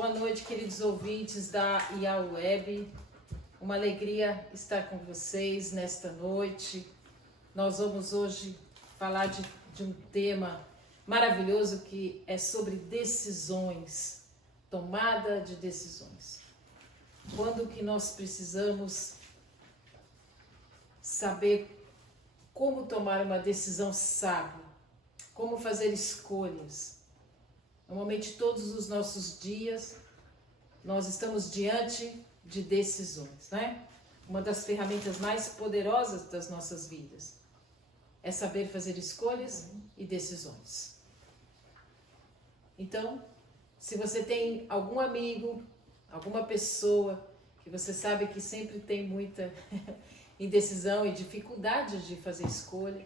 Boa noite, queridos ouvintes da IA Web. Uma alegria estar com vocês nesta noite. Nós vamos hoje falar de um tema maravilhoso que é sobre decisões, tomada de decisões. Quando que nós precisamos saber como tomar uma decisão sábia, como fazer escolhas. Normalmente todos os nossos dias nós estamos diante de decisões, né? Uma das ferramentas mais poderosas das nossas vidas é saber fazer escolhas e decisões. Então, se você tem algum amigo, alguma pessoa que você sabe que sempre tem muita indecisão e dificuldade de fazer escolha,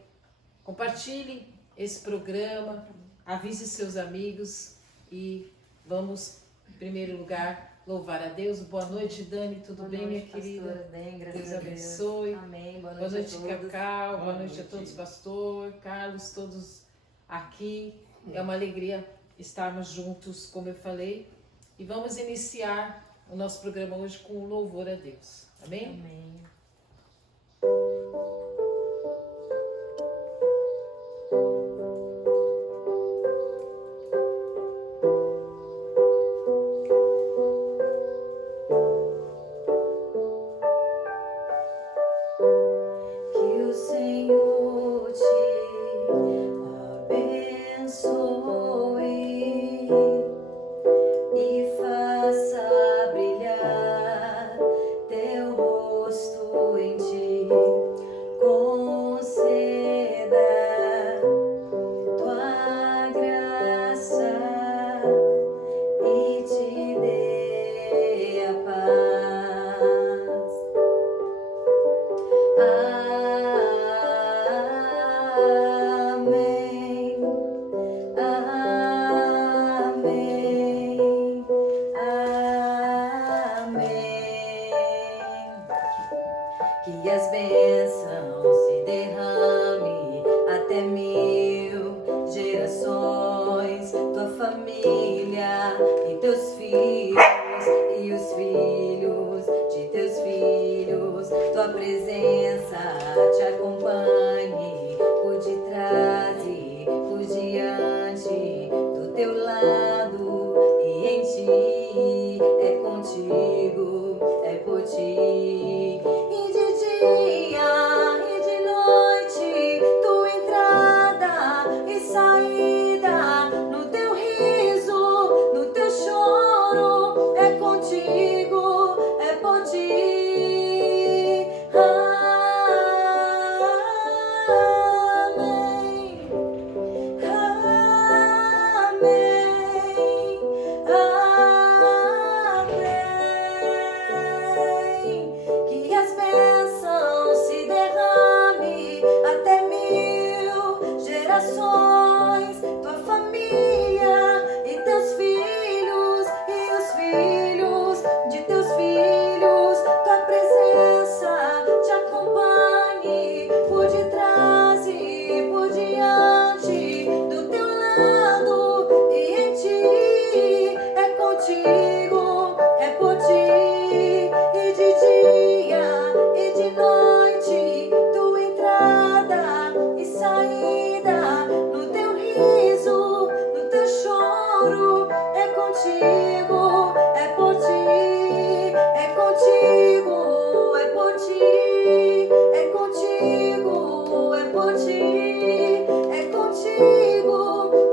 compartilhe esse programa, avise seus amigos e vamos, em primeiro lugar, louvar a Deus. Boa noite, Dani, tudo bem, minha querida? Bem, graças Deus a Deus. abençoe. Amém. Boa Boa noite, noite, a todos. Cacau. Boa noite a todos, pastor, Carlos, todos aqui. É uma alegria estarmos juntos, como eu falei. E vamos iniciar o nosso programa hoje com o louvor a Deus. Amém? Amém. Que o Senhor te abençoe e faça brilhar teu rosto em ti, conceda tua graça e te dê a paz. Amém. Amém. Amém. Que as bênçãos se derrame até 1000 gerações, tua família e teus filhos e os filhos de teus filhos, tua presença te acompanhe por detrás e por diante, do teu lado e em ti, é contigo, é por ti. E de dia e de noite, tua entrada e saída, no teu riso, no teu choro, é contigo, é por ti. Amém. Amém. Amém. Que as bênçãos se derrame até 1000 gerações, tua família e teus filhos e os filhos de teus filhos, tua presença te acompanhe por detrás e por diante, do teu lado e em ti, é contigo, é por ti. E de dia e de noite, tua entrada e saída, no teu riso, no teu choro, é contigo, é por ti, é contigo, é por ti, é contigo, é por ti, é contigo,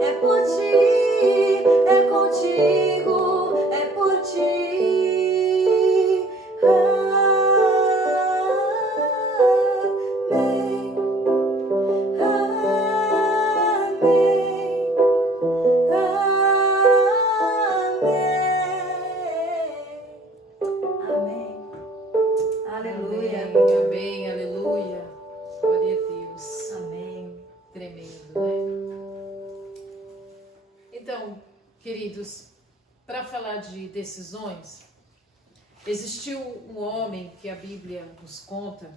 é por ti, é contigo, é por ti. Amém. Amém. Amém. Aleluia. Amém, amém, aleluia. Glória a Deus. Amém. Tremendo, né? Então, queridos, para falar de decisões, existiu um homem que a Bíblia nos conta,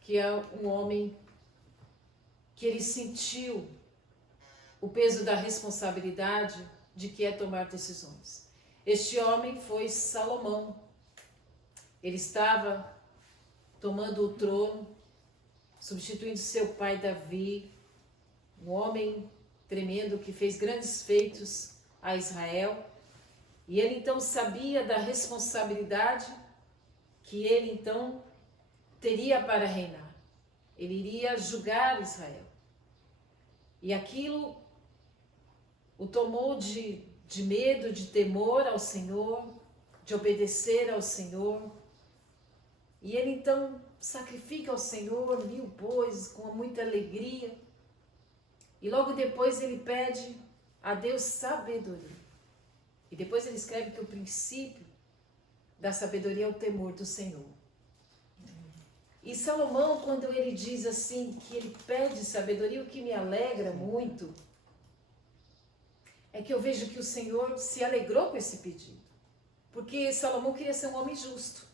que é um homem que ele sentiu o peso da responsabilidade de que é tomar decisões. Este homem foi Salomão. Ele estava tomando o trono, substituindo seu pai Davi, um homem tremendo que fez grandes feitos a Israel. E ele então sabia da responsabilidade que ele então teria para reinar. Ele iria julgar Israel. E aquilo o tomou de medo, de temor ao Senhor, de obedecer ao Senhor. E ele então sacrifica ao Senhor 1000 bois com muita alegria. E logo depois ele pede a Deus sabedoria. E depois ele escreve que o princípio da sabedoria é o temor do Senhor. E Salomão, quando ele diz assim, que ele pede sabedoria, o que me alegra muito, é que eu vejo que o Senhor se alegrou com esse pedido. Porque Salomão queria ser um homem justo.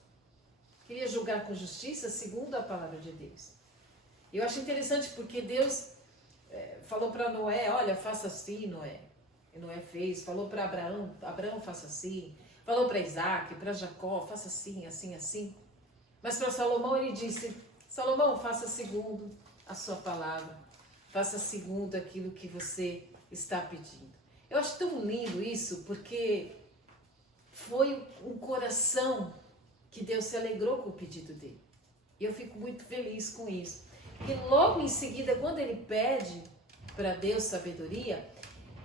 Queria julgar com justiça segundo a palavra de Deus. E eu acho interessante porque Deus falou para Noé, olha, faça assim, Noé. E Noé fez, falou para Abraão, faça assim. Falou para Isaac, para Jacó, faça assim, assim, assim. Mas para Salomão ele disse, Salomão, faça segundo a sua palavra. Faça segundo aquilo que você está pedindo. Eu acho tão lindo isso, porque foi um coração que Deus se alegrou com o pedido dele. E eu fico muito feliz com isso. E logo em seguida, quando ele pede para Deus sabedoria,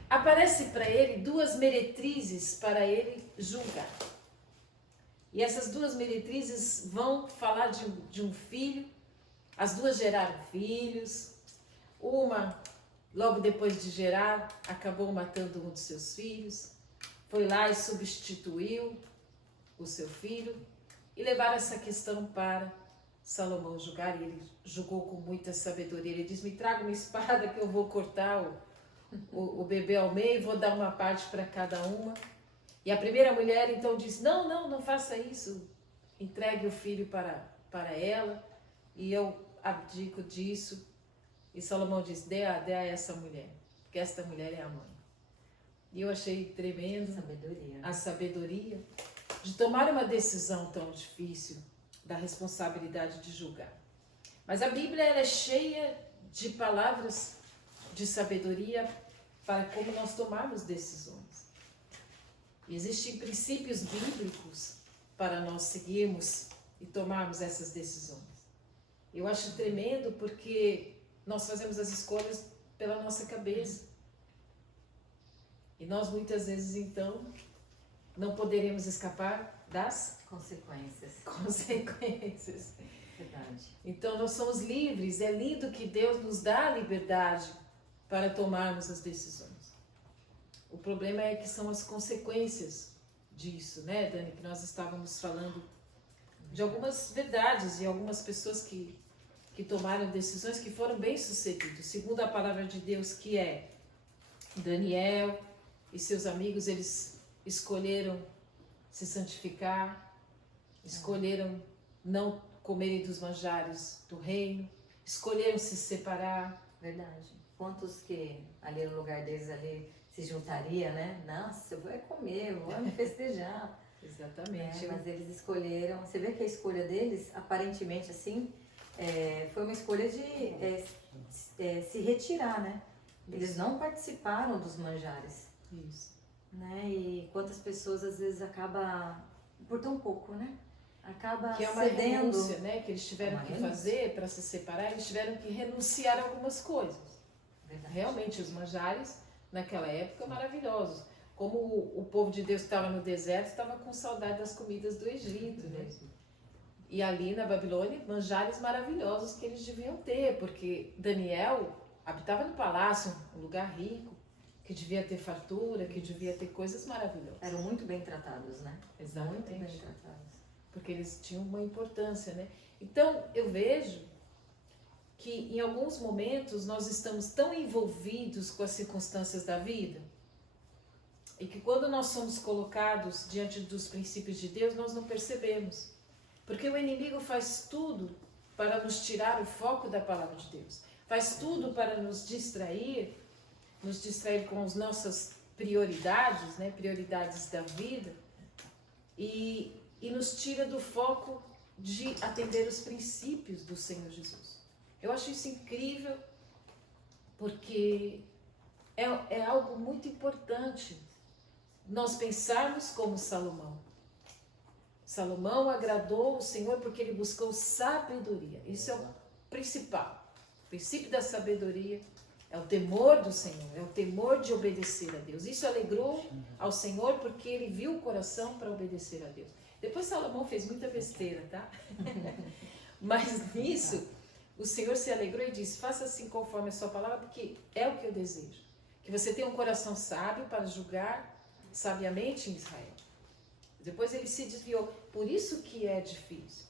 aparece para ele 2 meretrizes para ele julgar. E essas 2 meretrizes vão falar de um filho. As 2 geraram filhos. Uma, logo depois de gerar, acabou matando um dos seus filhos. Foi lá e substituiu o seu filho. E levaram essa questão para Salomão julgar. E ele julgou com muita sabedoria. Ele diz, me traga uma espada que eu vou cortar o bebê ao meio, vou dar uma parte para cada uma. E a primeira mulher então disse, não faça isso, entregue o filho para ela e eu abdico disso. E Salomão disse, dê a essa mulher, porque esta mulher é a mãe. E eu achei tremendo a sabedoria de tomar uma decisão tão difícil, da responsabilidade de julgar. Mas a Bíblia ela é cheia de palavras de sabedoria para como nós tomarmos decisões. E existem princípios bíblicos para nós seguirmos e tomarmos essas decisões. Eu acho tremendo porque nós fazemos as escolhas pela nossa cabeça. E nós muitas vezes então não poderemos escapar das consequências. Verdade. Então nós somos livres. É lindo que Deus nos dá a liberdade para tomarmos as decisões. O problema é que são as consequências disso, né, Dani? Que nós estávamos falando de algumas verdades e algumas pessoas que tomaram decisões que foram bem-sucedidas. Segundo a palavra de Deus, que é Daniel e seus amigos, eles escolheram se santificar, escolheram não comerem dos manjares do reino, escolheram se separar. Verdade. Quantos que ali no lugar deles ali se juntaria, né? Nossa, eu vou comer, eu vou me festejar. Exatamente. Mas eles escolheram, você vê que a escolha deles, aparentemente assim, foi uma escolha de se retirar, né? Eles não participaram dos manjares. Isso. Né? E quantas pessoas às vezes acaba por tão pouco, né? Acaba que é uma cedendo. renúncia, né? Que eles tiveram que fazer para se separar, eles tiveram que renunciar a algumas coisas. Verdade. Realmente, os manjares, naquela época, maravilhosos. Como o povo de Deus que estava no deserto, estava com saudade das comidas do Egito, né? E ali na Babilônia, manjares maravilhosos que eles deviam ter, porque Daniel habitava no palácio, um lugar rico, que devia ter fartura, que devia ter coisas maravilhosas. Eram muito bem tratados, né? Exatamente. Muito bem tratados. Porque eles tinham uma importância, né? Então, eu vejo que em alguns momentos nós estamos tão envolvidos com as circunstâncias da vida e que quando nós somos colocados diante dos princípios de Deus, nós não percebemos. Porque o inimigo faz tudo para nos tirar o foco da palavra de Deus. Faz tudo para nos distrair com as nossas prioridades, né? Prioridades da vida, e nos tira do foco de atender os princípios do Senhor Jesus. Eu acho isso incrível, porque é algo muito importante nós pensarmos como Salomão. Salomão agradou o Senhor porque ele buscou sabedoria. Isso é o principal. O princípio da sabedoria é o temor do Senhor, é o temor de obedecer a Deus. Isso alegrou ao Senhor porque ele viu o coração para obedecer a Deus. Depois Salomão fez muita besteira, tá? Mas nisso, o Senhor se alegrou e disse: faça assim conforme a sua palavra, porque é o que eu desejo. Que você tenha um coração sábio para julgar sabiamente em Israel. Depois ele se desviou. Por isso que é difícil.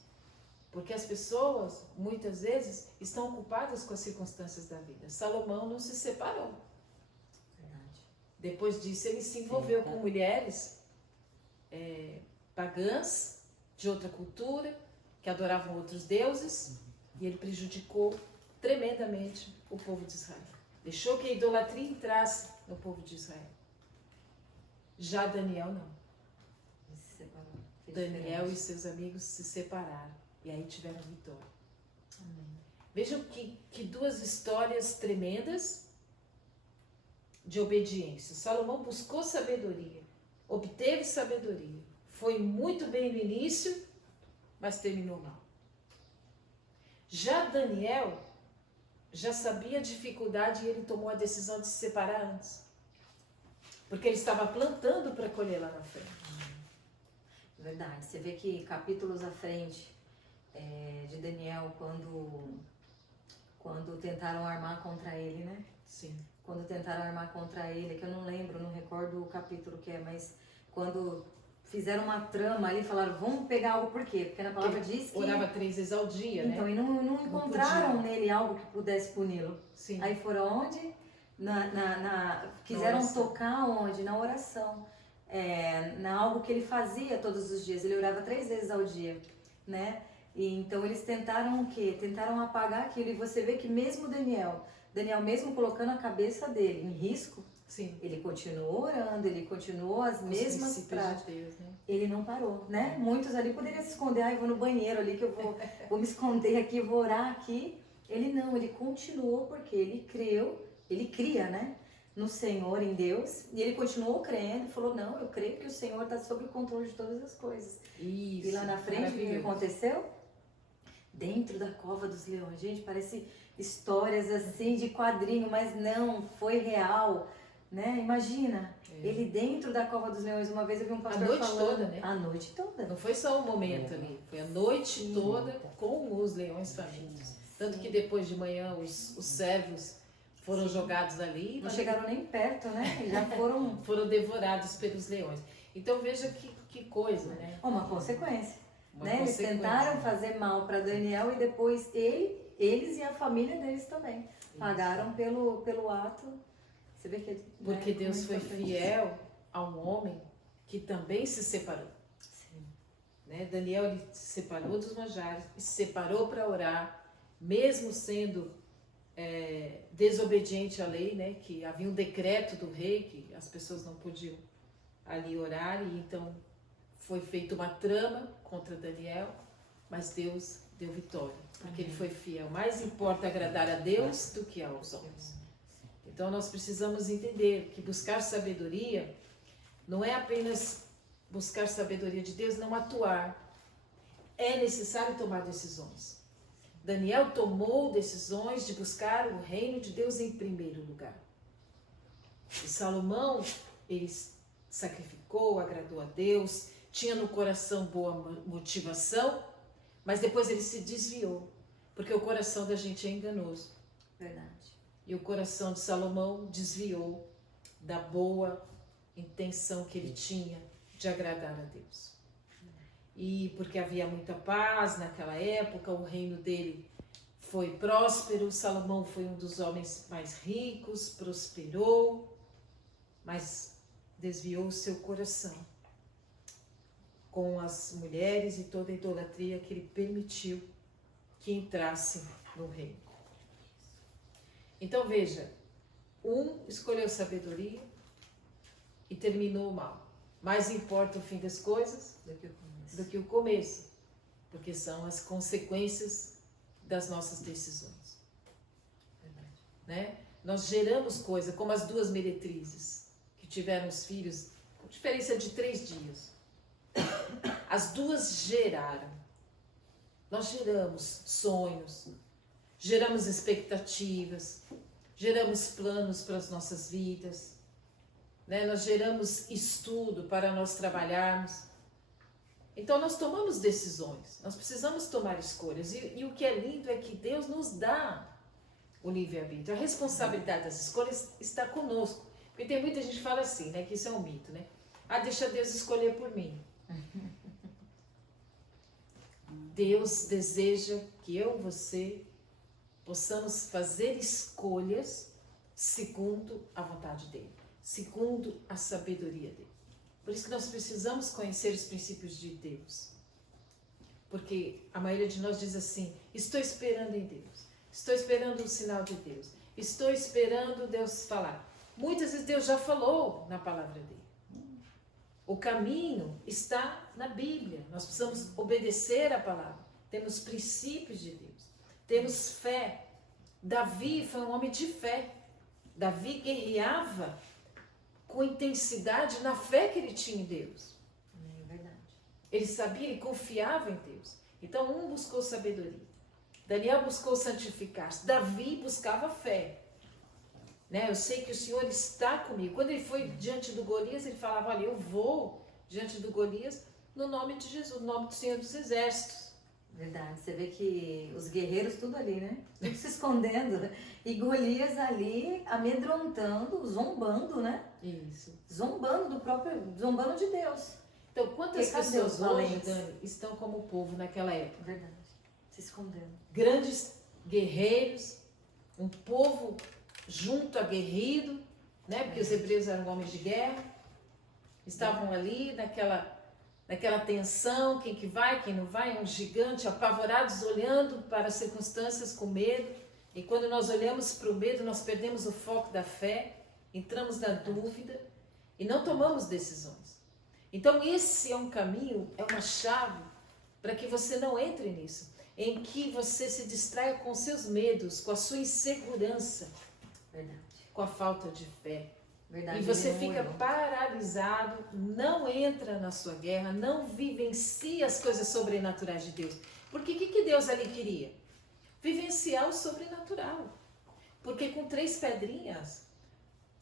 Porque as pessoas, muitas vezes, estão ocupadas com as circunstâncias da vida. Salomão não se separou. Verdade. Depois disso, ele se envolveu com mulheres pagãs, de outra cultura, que adoravam outros deuses, e ele prejudicou tremendamente o povo de Israel. Deixou que a idolatria entrasse no povo de Israel. Já Daniel não. Se separou. Fez Daniel e diferente. seus amigos se separaram, e aí tiveram vitória. Amém. Vejam que duas histórias tremendas de obediência. Salomão buscou sabedoria, obteve sabedoria, foi muito bem no início, mas terminou mal. Já Daniel já sabia a dificuldade e ele tomou a decisão de se separar antes. Porque ele estava plantando para colher lá na frente. Verdade. Você vê que capítulos à frente de Daniel, quando tentaram armar contra ele, né? Sim. Quando tentaram armar contra ele, que eu não lembro, não recordo o capítulo que é, mas quando fizeram uma trama ali, falaram, vamos pegar algo, por quê? Porque na palavra diz que... Orava 3 vezes ao dia, então, né? e não encontraram nele algo que pudesse puni-lo. Sim. Aí foram onde? Quiseram oração. tocar onde? Na oração. Na algo que ele fazia todos os dias. Ele orava 3 vezes ao dia, né? E então eles tentaram o quê? Tentaram apagar aquilo. E você vê que mesmo Daniel mesmo colocando a cabeça dele em risco, Sim. ele continuou orando, ele continuou as mesmas princípios práticas. de Deus, né? Ele não parou, né? Muitos ali poderiam se esconder, eu vou no banheiro ali que eu vou me esconder aqui, vou orar aqui. Ele não, ele continuou porque ele creu, ele cria, né? No Senhor, em Deus, e ele continuou crendo e falou, não, eu creio que o Senhor está sob o controle de todas as coisas. Isso. E lá na frente, o que maravilhoso. aconteceu? Dentro da cova dos leões. Gente, parece histórias assim de quadrinho, mas não, foi real, né? Imagina, ele dentro da cova dos leões. Uma vez eu vi um pastor noite falando... toda, né? A noite toda. Não foi só um momento ali, foi a noite toda com os leões famintos. Tanto que depois de manhã os servos foram jogados ali, Não mas chegaram nem perto, né? E já foram... foram devorados pelos leões. Então veja que coisa, né? Uma consequência. Uma Né? Eles consequência. tentaram fazer mal para Daniel e depois eles e a família deles também pagaram pelo ato. Você vê que Porque né, Deus foi muito importante. fiel a um homem que também se separou. Sim. Né? Daniel ele se separou dos manjares, se separou para orar, mesmo sendo desobediente à lei, né? Que havia um decreto do rei que as pessoas não podiam ali orar, e então foi feita uma trama contra Daniel, mas Deus deu vitória, porque ele foi fiel. Mais importa agradar a Deus do que aos homens. Então nós precisamos entender que buscar sabedoria não é apenas buscar sabedoria de Deus, não atuar. É necessário tomar decisões. Daniel tomou decisões de buscar o reino de Deus em primeiro lugar. E Salomão, ele sacrificou, agradou a Deus, tinha no coração boa motivação, mas depois ele se desviou, porque o coração da gente é enganoso. Verdade. E o coração de Salomão desviou da boa intenção que ele tinha de agradar a Deus. E porque havia muita paz naquela época, o reino dele foi próspero, Salomão foi um dos homens mais ricos, prosperou, mas desviou o seu coração com as mulheres e toda a idolatria que ele permitiu que entrasse no reino. Então veja, um escolheu sabedoria, e terminou mal. Mais importa o fim das coisas Do que o começo. do que o começo, porque são as consequências das nossas decisões. Verdade. Né? Nós geramos coisa, como as duas meretrizes que tiveram os filhos, com diferença de 3 dias. As duas geraram. Nós geramos sonhos, geramos expectativas, geramos planos para as nossas vidas, né? Nós geramos estudo para nós trabalharmos. Então nós tomamos decisões, nós precisamos tomar escolhas. E o que é lindo é que Deus nos dá o livre-arbítrio. A responsabilidade das escolhas está conosco. Porque tem muita gente que fala assim, né? Que isso é um mito, né? Ah, deixa Deus escolher por mim. Deus deseja que eu e você possamos fazer escolhas segundo a vontade dele, segundo a sabedoria dele. Por isso que nós precisamos conhecer os princípios de Deus. Porque a maioria de nós diz assim, estou esperando em Deus, estou esperando um sinal de Deus, estou esperando Deus falar. Muitas vezes Deus já falou na palavra dele. O caminho está na Bíblia. Nós precisamos obedecer a palavra. Temos princípios de Deus. Temos fé. Davi foi um homem de fé. Davi guerreava com intensidade na fé que ele tinha em Deus. É verdade. Ele sabia, ele confiava em Deus. Então um buscou sabedoria. Daniel buscou santificar-se. Davi buscava fé. Né? Eu sei que o Senhor está comigo. Quando ele foi diante do Golias, ele falava, olha, eu vou diante do Golias no nome de Jesus, no nome do Senhor dos Exércitos. Verdade, você vê que os guerreiros tudo ali, né? Tudo se escondendo. E Golias ali amedrontando, zombando, né? Isso. Zombando de Deus. Então, quantas Cadê pessoas os hoje, valentes? Dani, estão como o povo naquela época? Verdade, se escondendo. Grandes guerreiros, um povo junto, aguerrido, né? Porque os hebreus eram homens de guerra, estavam ali naquela tensão, quem que vai, quem não vai, um gigante, apavorados, olhando para as circunstâncias com medo. E quando nós olhamos para o medo, nós perdemos o foco da fé, entramos na dúvida e não tomamos decisões. Então esse é um caminho, é uma chave para que você não entre nisso, em que você se distraia com seus medos, com a sua insegurança, Verdade. com a falta de fé. Verdade. E você ele não fica olhou. paralisado, não entra na sua guerra, não vivencia as coisas sobrenaturais de Deus. Porque o que Deus ali queria? Vivenciar o sobrenatural. Porque com 3 pedrinhas,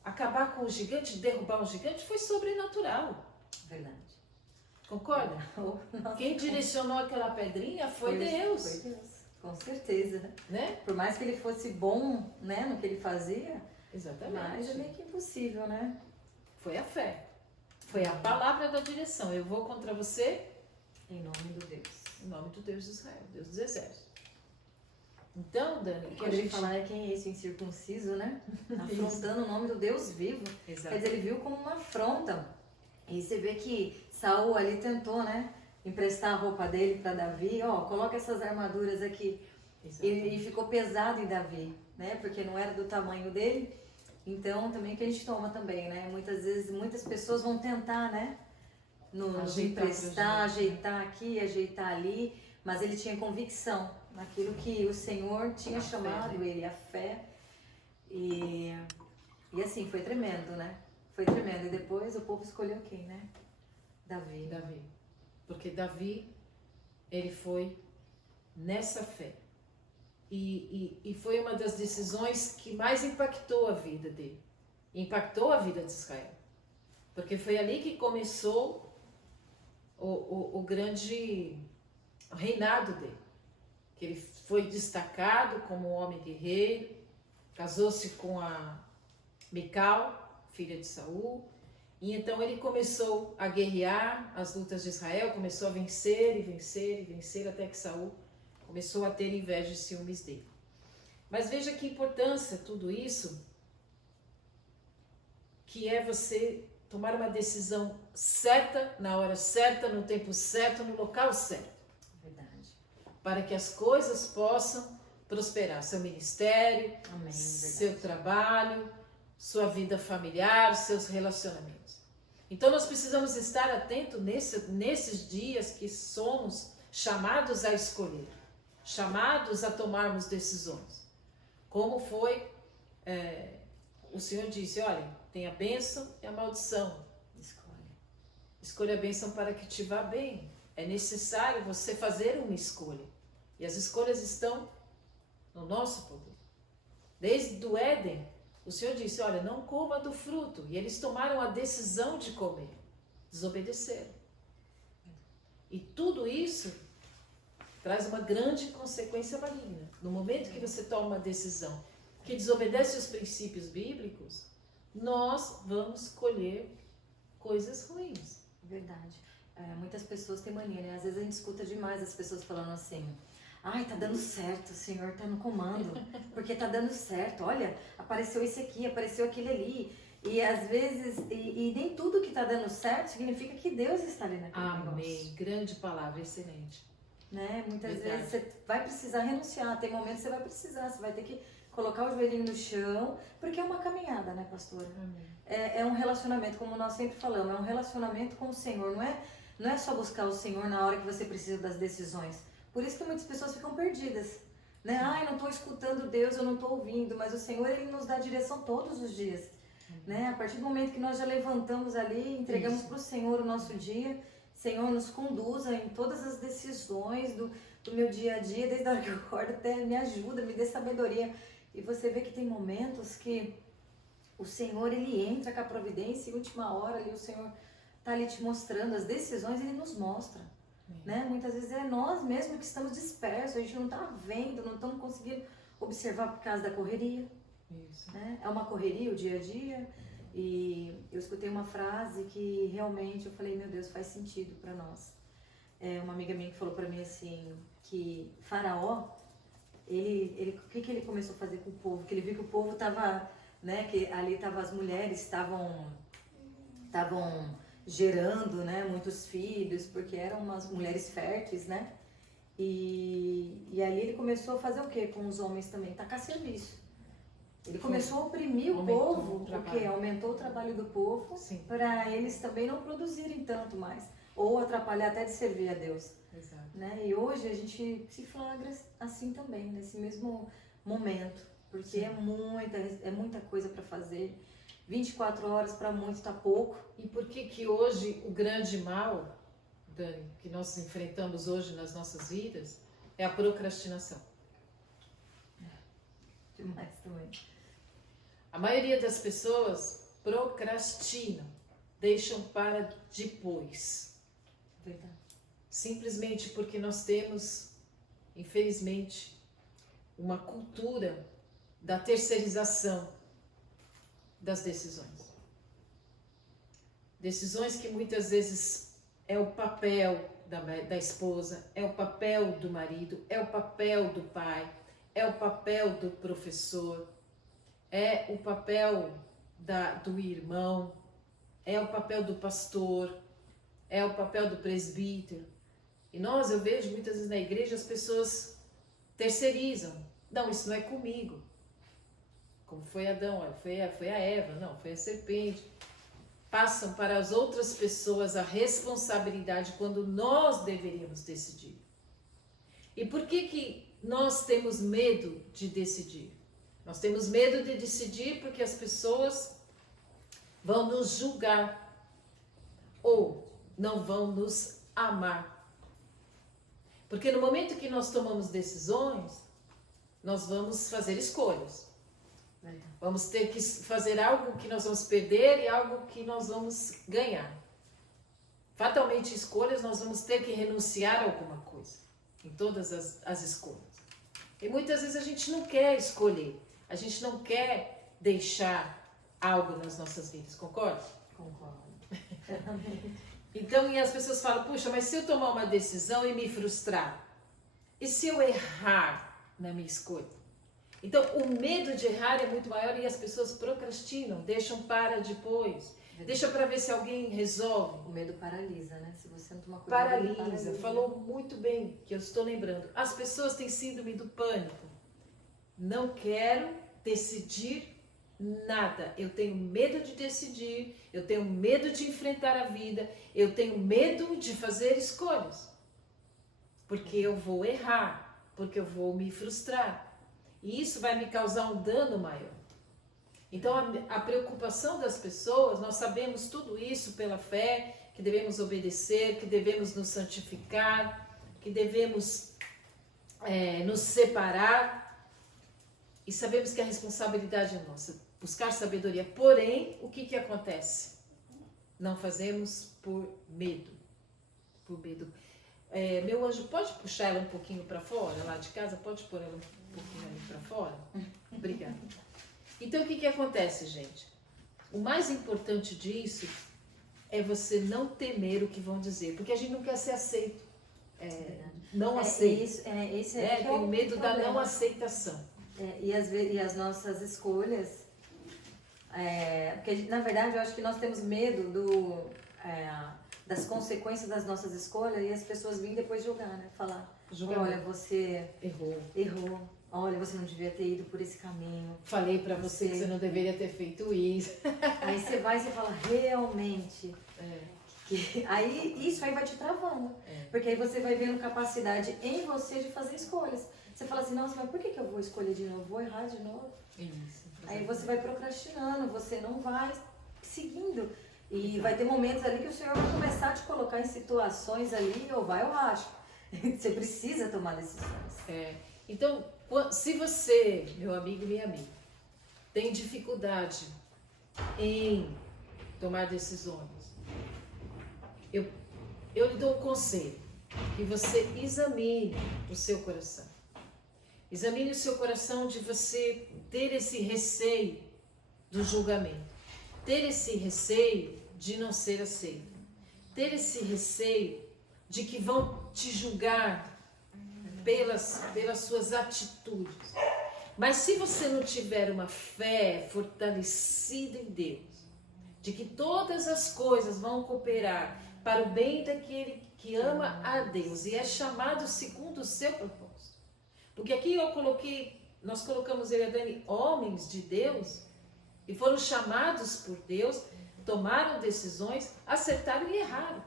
acabar com o gigante, derrubar um gigante, foi sobrenatural. Verdade. Concorda? Nossa, Quem direcionou aquela pedrinha foi Deus. Foi Deus, com certeza. Né? Por mais que ele fosse bom, né, no que ele fazia, Exatamente. mas é meio que impossível, né? Foi a fé. Foi a palavra da direção. Eu vou contra você Em nome do Deus. em nome do Deus de Israel, Deus dos exércitos. Então, Dani, que a Quando ele gente... falar é quem é esse incircunciso, né? Afrontando o nome do Deus vivo. Exato. Quer dizer, ele viu como uma afronta. E você vê que Saul ali tentou, né? Emprestar a roupa dele para Davi. Ó, coloca essas armaduras aqui. E ficou pesado em Davi, né? Porque não era do tamanho dele. Então, também que a gente toma também, né? Muitas vezes, muitas pessoas vão tentar, né? Nos Ajeitar emprestar, pra gente, ajeitar aqui, ajeitar ali. Mas ele tinha convicção naquilo que o Senhor tinha chamado ele, a fé. E assim, foi tremendo, né? Foi tremendo. E depois o povo escolheu quem, né? Davi. Davi. Porque Davi, ele foi nessa fé. E foi uma das decisões que mais impactou a vida dele. Impactou a vida de Israel. Porque foi ali que começou o grande reinado dele. Que ele foi destacado como um homem guerreiro, casou-se com a Mical, filha de Saul, e então ele começou a guerrear as lutas de Israel, começou a vencer e vencer e vencer, até que Saul começou a ter inveja e ciúmes dele. Mas veja que importância tudo isso, que é você tomar uma decisão certa, na hora certa, no tempo certo, no local certo. Verdade. Para que as coisas possam prosperar. Seu ministério, Amém. seu Verdade. trabalho, sua vida familiar, seus relacionamentos. Então nós precisamos estar atentos nesses dias que somos chamados a escolher, chamados a tomarmos decisões. Como foi, o Senhor disse, olha, tem a bênção e a maldição. Escolha a bênção para que te vá bem. É necessário você fazer uma escolha. E as escolhas estão no nosso poder. Desde o Éden, o Senhor disse, olha, não coma do fruto. E eles tomaram a decisão de comer. Desobedeceram. E tudo isso traz uma grande consequência maligna. No momento que você toma uma decisão que desobedece os princípios bíblicos, nós vamos colher coisas ruins. Verdade. Muitas pessoas têm mania, né? Às vezes a gente escuta demais as pessoas falando assim, ai, tá dando certo, o Senhor tá no comando, porque tá dando certo, olha, apareceu esse aqui, apareceu aquele ali, e às vezes, e nem tudo que tá dando certo significa que Deus está ali naquele negócio. Amém, grande palavra, excelente. Né? Muitas Verdade. vezes você vai precisar renunciar, tem momentos que você vai precisar, você vai ter que colocar o joelhinho no chão, porque é uma caminhada, né, pastora? É um relacionamento, como nós sempre falamos, é um relacionamento com o Senhor, não é só buscar o Senhor na hora que você precisa das decisões. Por isso que muitas pessoas ficam perdidas, né? Ai, não estou escutando Deus, eu não estou ouvindo, mas o Senhor, Ele nos dá direção todos os dias, né? A partir do momento que nós já levantamos ali, entregamos para o Senhor o nosso dia, Senhor, nos conduza em todas as decisões do meu dia a dia, desde a hora que eu acordo até me ajuda, me dê sabedoria. E você vê que tem momentos que o Senhor, Ele entra com a providência e última hora ali o Senhor está ali te mostrando as decisões, Ele nos mostra. Né? Muitas vezes é nós mesmos que estamos dispersos, a gente não está vendo, não estamos conseguindo observar por causa da correria. Isso. Né? É uma correria o dia a dia. E eu escutei uma frase que realmente eu falei, meu Deus, faz sentido para nós. Uma amiga minha que falou para mim assim, que Faraó, o que ele começou a fazer com o povo? Que ele viu que o povo estava, né, que ali estavam as mulheres, estavam gerando, né, muitos filhos, porque eram umas mulheres férteis, né? E ali ele começou a fazer o quê com os homens também? Tacar serviço. Ele começou a oprimir o povo, porque aumentou o trabalho do povo, para eles também não produzirem tanto mais, ou atrapalhar até de servir a Deus. Exato. Né? E hoje a gente se flagra assim também, nesse mesmo momento, porque é muita coisa para fazer. 24 horas para muitos está pouco. E por que hoje o grande mal, Dani, que nós enfrentamos hoje nas nossas vidas, é a procrastinação? Demais também. A maioria das pessoas procrastinam, deixam para depois. Verdade. Simplesmente porque nós temos, infelizmente, uma cultura da terceirização das decisões. Decisões que muitas vezes é o papel da esposa, é o papel do marido, é o papel do pai, é o papel do professor, é o papel do irmão, é o papel do pastor, é o papel do presbítero. E eu vejo muitas vezes na igreja as pessoas terceirizam. Não, isso não é comigo. Como foi Adão, olha, foi a Eva, não, foi a serpente. Passam para as outras pessoas a responsabilidade quando nós deveríamos decidir. E por que nós temos medo de decidir? Nós temos medo de decidir porque as pessoas vão nos julgar ou não vão nos amar. Porque no momento que nós tomamos decisões, nós vamos fazer escolhas. Vamos ter que fazer algo que nós vamos perder e algo que nós vamos ganhar. Fatalmente, escolhas, nós vamos ter que renunciar a alguma coisa. Em todas as escolhas. E muitas vezes a gente não quer escolher. A gente não quer deixar algo nas nossas vidas. Concorda? Concordo. Então, e as pessoas falam, puxa, mas se eu tomar uma decisão e me frustrar? E se eu errar na minha escolha? Então, o medo de errar é muito maior e as pessoas procrastinam, deixam para depois. Deixa para ver se alguém resolve. O medo paralisa, né? Se você não tomar cuidado, paralisa. Falou muito bem, que eu estou lembrando. As pessoas têm síndrome do pânico. Não quero decidir Nada. Eu tenho medo de decidir, eu tenho medo de enfrentar a vida, eu tenho medo de fazer escolhas. Porque eu vou errar, porque eu vou me frustrar. E isso vai me causar um dano maior. Então a preocupação das pessoas, nós sabemos tudo isso pela fé, que devemos obedecer, que devemos nos santificar, que devemos nos separar. E sabemos que a responsabilidade é nossa, buscar sabedoria. Porém, o que acontece? Não fazemos por medo. Por medo. Meu anjo, pode puxar ela um pouquinho para fora, lá de casa? Pode pôr ela um pouquinho ali para fora? Obrigada. Então, o que acontece, gente? O mais importante disso é você não temer o que vão dizer, porque a gente não quer ser aceito. Não aceito. Tem medo da não aceitação. E as nossas escolhas, porque na verdade eu acho que nós temos medo das consequências das nossas escolhas e as pessoas virem depois julgar, né? Falar, olha, você errou, olha, você não devia ter ido por esse caminho. Falei pra você que você não deveria ter feito isso. Aí você vai e você fala, realmente. Aí isso aí vai te travando. Porque aí você vai vendo capacidade em você de fazer escolhas. Você fala assim, nossa, mas por que eu vou escolher de novo? Vou errar de novo? Isso. Aí você vai procrastinando, você não vai seguindo. E vai ter momentos ali que o Senhor vai começar a te colocar em situações ali, ou vai ou racha. Você precisa tomar decisões. Então, se você, meu amigo e minha amiga, tem dificuldade em tomar decisões, eu lhe dou um conselho, que você examine o seu coração. Examine o seu coração de você ter esse receio do julgamento, ter esse receio de não ser aceito, ter esse receio de que vão te julgar pelas suas atitudes. Mas se você não tiver uma fé fortalecida em Deus, de que todas as coisas vão cooperar para o bem daquele que ama a Deus e é chamado segundo o seu propósito. Porque aqui nós colocamos eu e a Dani, homens de Deus, e foram chamados por Deus, tomaram decisões, acertaram e erraram.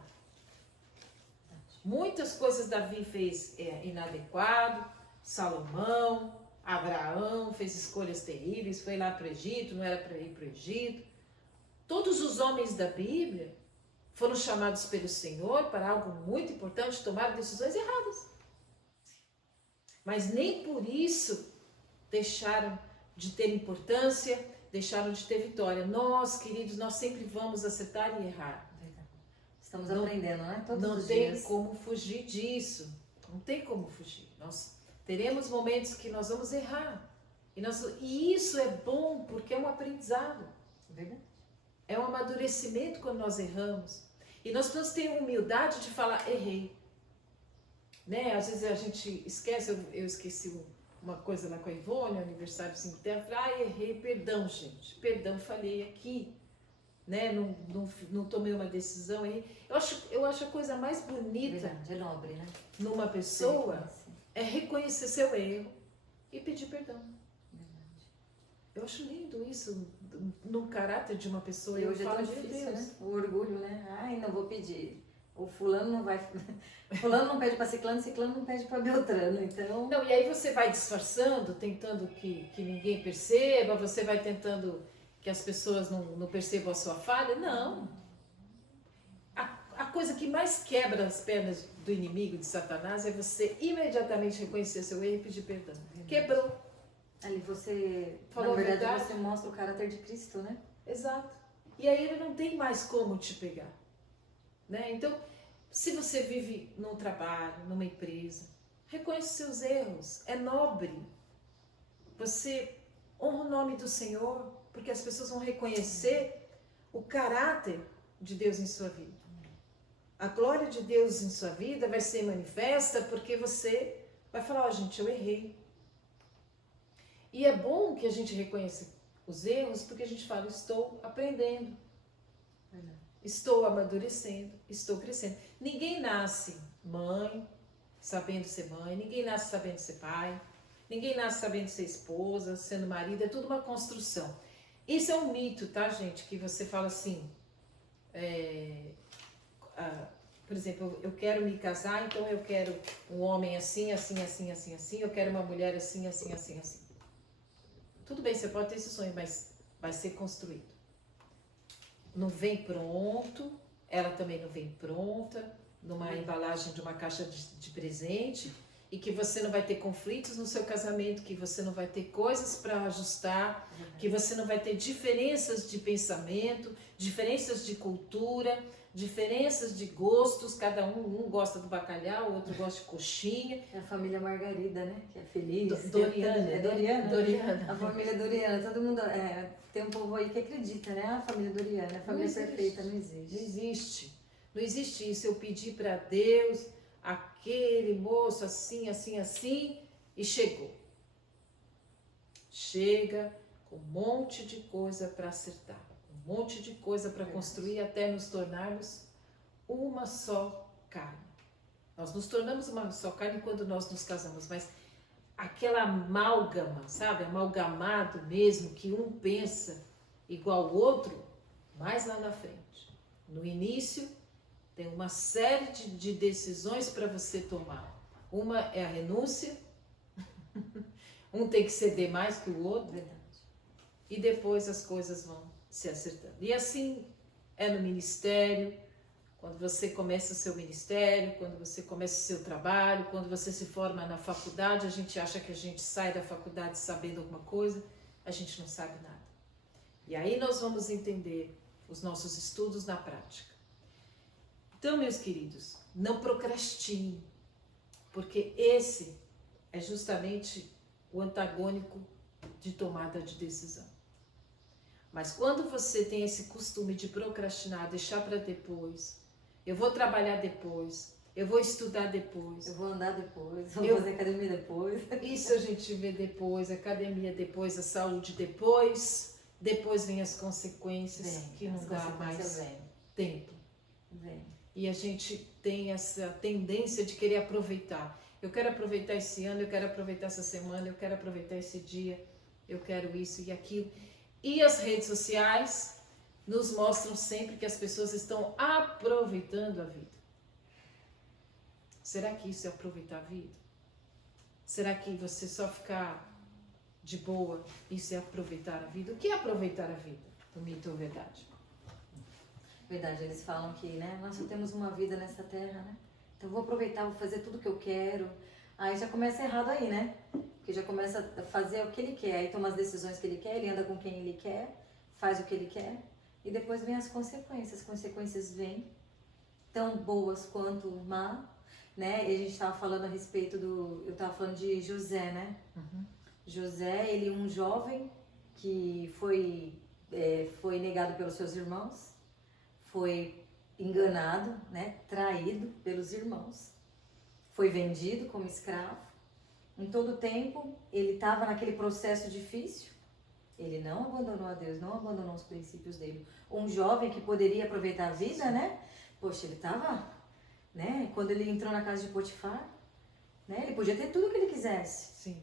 Muitas coisas Davi fez inadequado, Salomão, Abraão fez escolhas terríveis, foi lá para o Egito, não era para ir para o Egito. Todos os homens da Bíblia foram chamados pelo Senhor para algo muito importante, tomaram decisões erradas. Mas nem por isso deixaram de ter importância, deixaram de ter vitória. Nós, queridos, nós sempre vamos acertar e errar. Estamos aprendendo, né? Todos não os tem dias. como fugir disso. Não tem como fugir. Nós teremos momentos que nós vamos errar. E isso é bom porque é um aprendizado. Verdade. É um amadurecimento quando nós erramos. E nós precisamos ter humildade de falar, errei. Né? Às vezes a gente esquece, eu esqueci uma coisa lá com a Ivone, aniversário 5 dela, falei, errei, perdão, gente. Perdão, falei aqui. Né? Não tomei uma decisão. Errei. Eu acho a coisa mais bonita. Verdade, é nobre, né? Numa pessoa é reconhecer seu erro e pedir perdão. Verdade. Eu acho lindo isso no caráter de uma pessoa. E hoje é tão difícil, né? O orgulho, né? Ai, não vou pedir. O fulano não vai... Fulano não pede para ciclano, ciclano não pede para Beltrano, então... Não, e aí você vai disfarçando, tentando que ninguém perceba, você vai tentando que as pessoas não percebam a sua falha. Não. A coisa que mais quebra as pernas do inimigo, de Satanás, é você imediatamente reconhecer seu erro e pedir perdão. Quebrou. Ali você, Falou na verdade, a verdade. você mostra o caráter de Cristo, né? Exato. E aí ele não tem mais como te pegar. Né? Então, se você vive num trabalho, numa empresa, reconheça seus erros. É nobre. Você honra o nome do Senhor, porque as pessoas vão reconhecer o caráter de Deus em sua vida. A glória de Deus em sua vida vai ser manifesta porque você vai falar, ó, gente, eu errei. E é bom que a gente reconheça os erros, porque a gente fala, estou aprendendo. Estou amadurecendo, estou crescendo. Ninguém nasce mãe, sabendo ser mãe, ninguém nasce sabendo ser pai, ninguém nasce sabendo ser esposa, sendo marido, é tudo uma construção. Isso é um mito, tá, gente? Que você fala assim, por exemplo, eu quero me casar, então eu quero um homem assim, assim, assim, assim, assim, eu quero uma mulher assim, assim, assim, assim. Tudo bem, você pode ter esse sonho, mas vai ser construído. Não vem pronto, ela também não vem pronta, numa embalagem de uma caixa de presente, e que você não vai ter conflitos no seu casamento, que você não vai ter coisas para ajustar, que você não vai ter diferenças de pensamento, diferenças de cultura, diferenças de gostos, cada um gosta do bacalhau, o outro gosta de coxinha. É a família Margarida, né? Que é feliz. Doriana. É Doriana? Doriana. A família Doriana, todo mundo... tem um povo aí que acredita, né? A família Doriana, a família perfeita, não existe. Não existe. Não existe isso. Eu pedi para Deus aquele moço assim, assim, assim, e chegou. Chega com um monte de coisa para acertar, um monte de coisa para construir até nos tornarmos uma só carne. Nós nos tornamos uma só carne quando nós nos casamos, mas aquela amálgama, sabe? Amalgamado mesmo, que um pensa igual ao outro, mais lá na frente. No início, tem uma série de decisões para você tomar. Uma é a renúncia, um tem que ceder mais que o outro, Verdade. e depois as coisas vão se acertando. E assim é no ministério, quando você começa o seu ministério, quando você começa o seu trabalho, quando você se forma na faculdade, a gente acha que a gente sai da faculdade sabendo alguma coisa, a gente não sabe nada. E aí nós vamos entender os nossos estudos na prática. Então, meus queridos, não procrastine, porque esse é justamente o antagônico de tomada de decisão. Mas quando você tem esse costume de procrastinar, deixar para depois, eu vou trabalhar depois, eu vou estudar depois, Eu vou andar depois, vou fazer academia depois. isso a gente vê depois, academia depois, a saúde depois vem as consequências, que não dá mais tempo. E a gente tem essa tendência de querer aproveitar. Eu quero aproveitar esse ano, eu quero aproveitar essa semana, eu quero aproveitar esse dia, eu quero isso e aquilo. E as redes sociais nos mostram sempre que as pessoas estão aproveitando a vida. Será que isso é aproveitar a vida? Será que você só ficar de boa, isso é aproveitar a vida? O que é aproveitar a vida? Do mito ou verdade? Verdade, eles falam que, né, nós só temos uma vida nessa terra, né? Então eu vou aproveitar, vou fazer tudo que eu quero. Aí já começa errado aí, né? Porque já começa a fazer o que ele quer, aí toma as decisões que ele quer, ele anda com quem ele quer, faz o que ele quer, e depois vem as consequências. As consequências vêm, tão boas quanto má, né? E a gente estava falando a respeito eu estava falando de José, né? Uhum. José, ele um jovem que foi negado pelos seus irmãos, foi enganado, né? Traído pelos irmãos, foi vendido como escravo. Em todo tempo, ele estava naquele processo difícil. Ele não abandonou a Deus, não abandonou os princípios dele. Um jovem que poderia aproveitar a vida, né? Poxa, ele estava, né? Quando ele entrou na casa de Potifar, né? Ele podia ter tudo o que ele quisesse. Sim.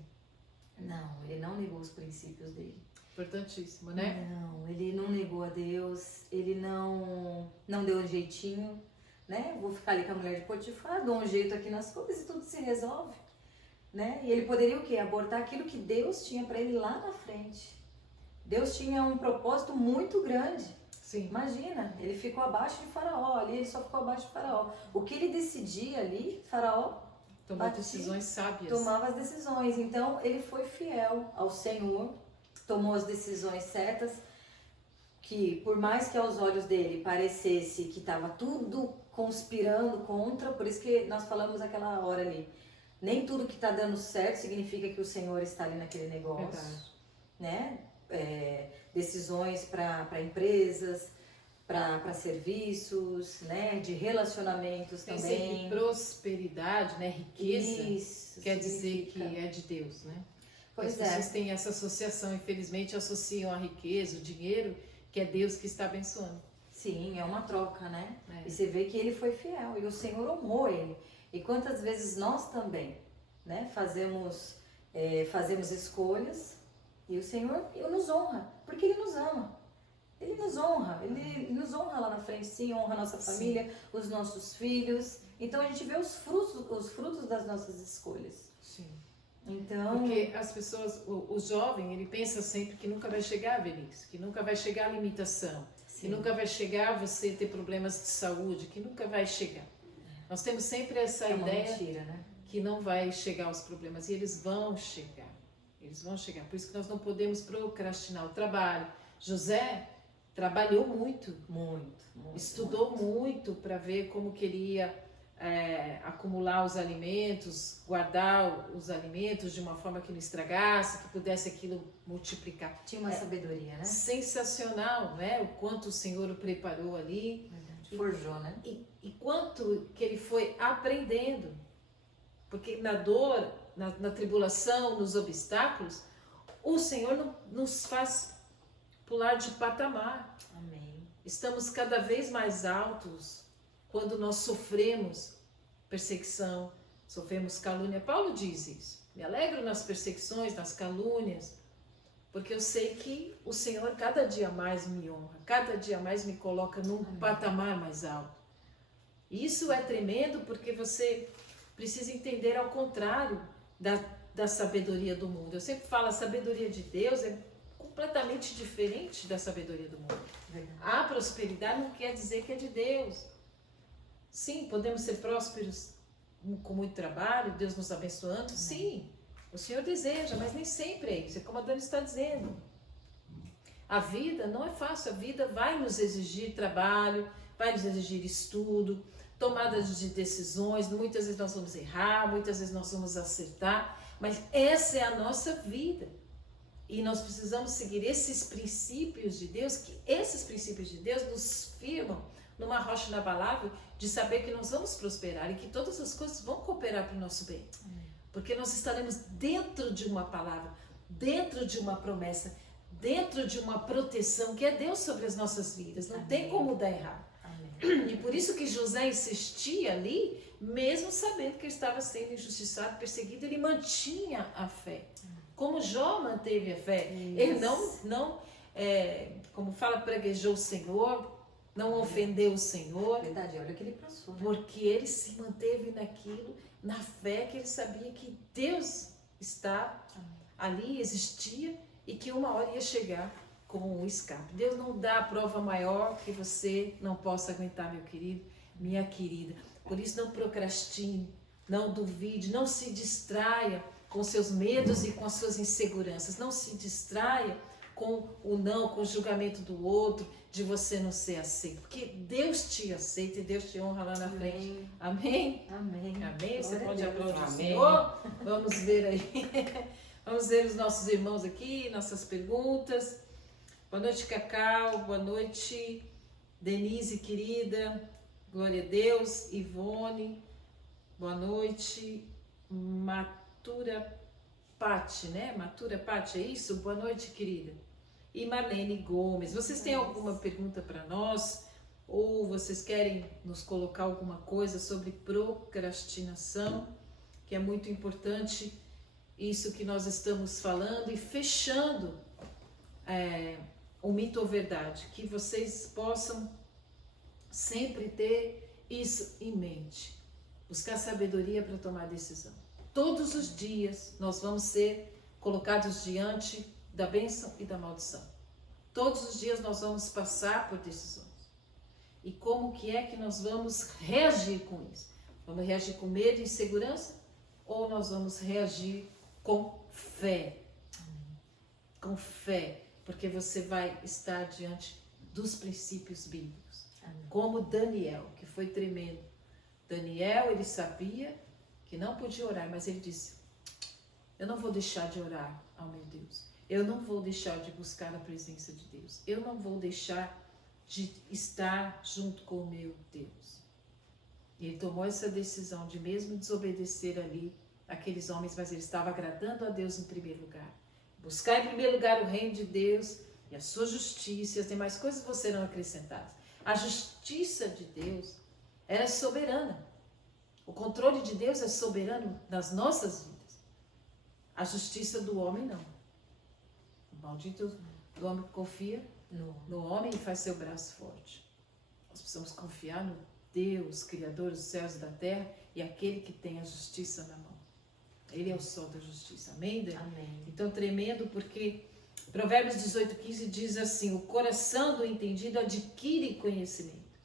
Não, ele não negou os princípios dele. Importantíssimo, né? Não, ele não negou a Deus, ele não deu um jeitinho, né? Vou ficar ali com a mulher de Potifar, dou um jeito aqui nas coisas e tudo se resolve, né? E ele poderia o quê? Abortar aquilo que Deus tinha para ele lá na frente. Deus tinha um propósito muito grande. Sim. Imagina, ele ficou abaixo de Faraó, ali ele só ficou abaixo de Faraó. O que ele decidia ali, Faraó Tomar decisões sábias. tomava as decisões. Então ele foi fiel ao Senhor, tomou as decisões certas, que por mais que aos olhos dele parecesse que estava tudo conspirando contra, por isso que nós falamos aquela hora ali, nem tudo que está dando certo significa que o Senhor está ali naquele negócio. Verdade. Né? Decisões para empresas, para serviços, né? De relacionamentos Tem também. sempre prosperidade, né? Riqueza. Isso quer dizer significa. que é de Deus, né? Pois As pessoas têm essa associação, infelizmente associam a riqueza, o dinheiro, que é Deus que está abençoando. Sim, é uma troca, né? É. E você vê que ele foi fiel e o Senhor honrou ele. E quantas vezes nós também, né? Fazemos escolhas, E o Senhor nos honra, porque Ele nos ama. Ele nos honra lá na frente, sim, honra a nossa família, os nossos filhos. Então a gente vê os frutos das nossas escolhas. Sim. Então, Porque as pessoas, o jovem, ele pensa sempre que nunca vai chegar a velhice, que nunca vai chegar a limitação, que nunca vai chegar você ter problemas de saúde, que nunca vai chegar. Nós temos sempre essa ideia mentira, né? que não vai chegar aos problemas, e eles vão chegar. Eles vão chegar. Por isso que nós não podemos procrastinar o trabalho. José trabalhou muito, estudou muito para ver como queria acumular os alimentos, guardar os alimentos de uma forma que não estragasse, que pudesse aquilo multiplicar. Tinha uma sabedoria, né? Sensacional, né? O quanto o Senhor o preparou ali. Verdade. Forjou, né? E quanto que ele foi aprendendo. Porque na dor, na tribulação, nos obstáculos, o Senhor nos faz pular de patamar. Amém. Estamos cada vez mais altos quando nós sofremos perseguição, sofremos calúnia. Paulo diz isso. Me alegro nas perseguições, nas calúnias, porque eu sei que o Senhor cada dia mais me honra, cada dia mais me coloca num patamar mais alto. E isso é tremendo porque você precisa entender ao contrário da sabedoria do mundo. Eu sempre falo, a sabedoria de Deus é completamente diferente da sabedoria do mundo. A prosperidade não quer dizer que é de Deus. Sim, podemos ser prósperos com muito trabalho, Deus nos abençoando. Sim, o Senhor deseja, mas nem sempre é isso. É como a Dani está dizendo. A vida não é fácil, a vida vai nos exigir trabalho, vai nos exigir estudo, tomadas de decisões. Muitas vezes nós vamos errar, muitas vezes nós vamos acertar, mas essa é a nossa vida. E nós precisamos seguir esses princípios de Deus, que esses princípios de Deus nos firmam numa rocha inabalável de saber que nós vamos prosperar e que todas as coisas vão cooperar para o nosso bem. Amém. Porque nós estaremos dentro de uma palavra, dentro de uma promessa, dentro de uma proteção que é Deus sobre as nossas vidas. Não tem como dar errado. Amém. E por isso que José insistia ali, mesmo sabendo que ele estava sendo injustiçado, perseguido, ele mantinha a fé. Como Jó manteve a fé. Isso. Ele não como fala, praguejou o Senhor, não ofendeu o Senhor. Verdade, olha o que ele passou, né? Porque ele se manteve naquilo, na fé que ele sabia que Deus estava ali, existia e que uma hora ia chegar com um escape. Deus não dá prova maior que você não possa aguentar, meu querido, minha querida. Por isso não procrastine, não duvide, não se distraia com seus medos e com as suas inseguranças. Não se distraia com o não, com o julgamento do outro, de você não ser aceito. Porque Deus te aceita e Deus te honra lá na frente. Amém? Amém. Amém? Você Glória pode a Deus. aplaudir o Amém. Senhor? Vamos ver aí. Vamos ver os nossos irmãos aqui, nossas perguntas. Boa noite, Cacau. Boa noite, Denise, querida. Glória a Deus. Ivone. Boa noite. Matura Pati, né? Matura Pati, é isso? Boa noite, querida. E Marlene Gomes. Vocês têm alguma pergunta para nós? Ou vocês querem nos colocar alguma coisa sobre procrastinação? Que é muito importante isso que nós estamos falando e fechando o mito ou verdade. Que vocês possam sempre ter isso em mente. Buscar sabedoria para tomar decisão. Todos os dias nós vamos ser colocados diante da bênção e da maldição. Todos os dias nós vamos passar por decisões. E como que é que nós vamos reagir com isso? Vamos reagir com medo e insegurança? Ou nós vamos reagir com fé? Com fé, porque você vai estar diante dos princípios bíblicos. Como Daniel, que foi tremendo. Daniel, ele sabia que não podia orar, mas ele disse: eu não vou deixar de orar ao meu Deus. Eu não vou deixar de buscar a presença de Deus. Eu não vou deixar de estar junto com o meu Deus. E ele tomou essa decisão de mesmo desobedecer ali aqueles homens, mas ele estava agradando a Deus em primeiro lugar. Buscar em primeiro lugar o reino de Deus e a sua justiça e as demais coisas serão acrescentadas. A justiça de Deus é soberana. O controle de Deus é soberano nas nossas vidas. A justiça do homem não. Maldito do homem que confia No- no homem e faz seu braço forte. Nós precisamos confiar no Deus, Criador dos céus e da terra, e aquele que tem a justiça na mão. Ele é o sol da justiça. Amém, Dani? Amém. Então, tremendo, porque Provérbios 18:15 diz assim: o coração do entendido adquire conhecimento,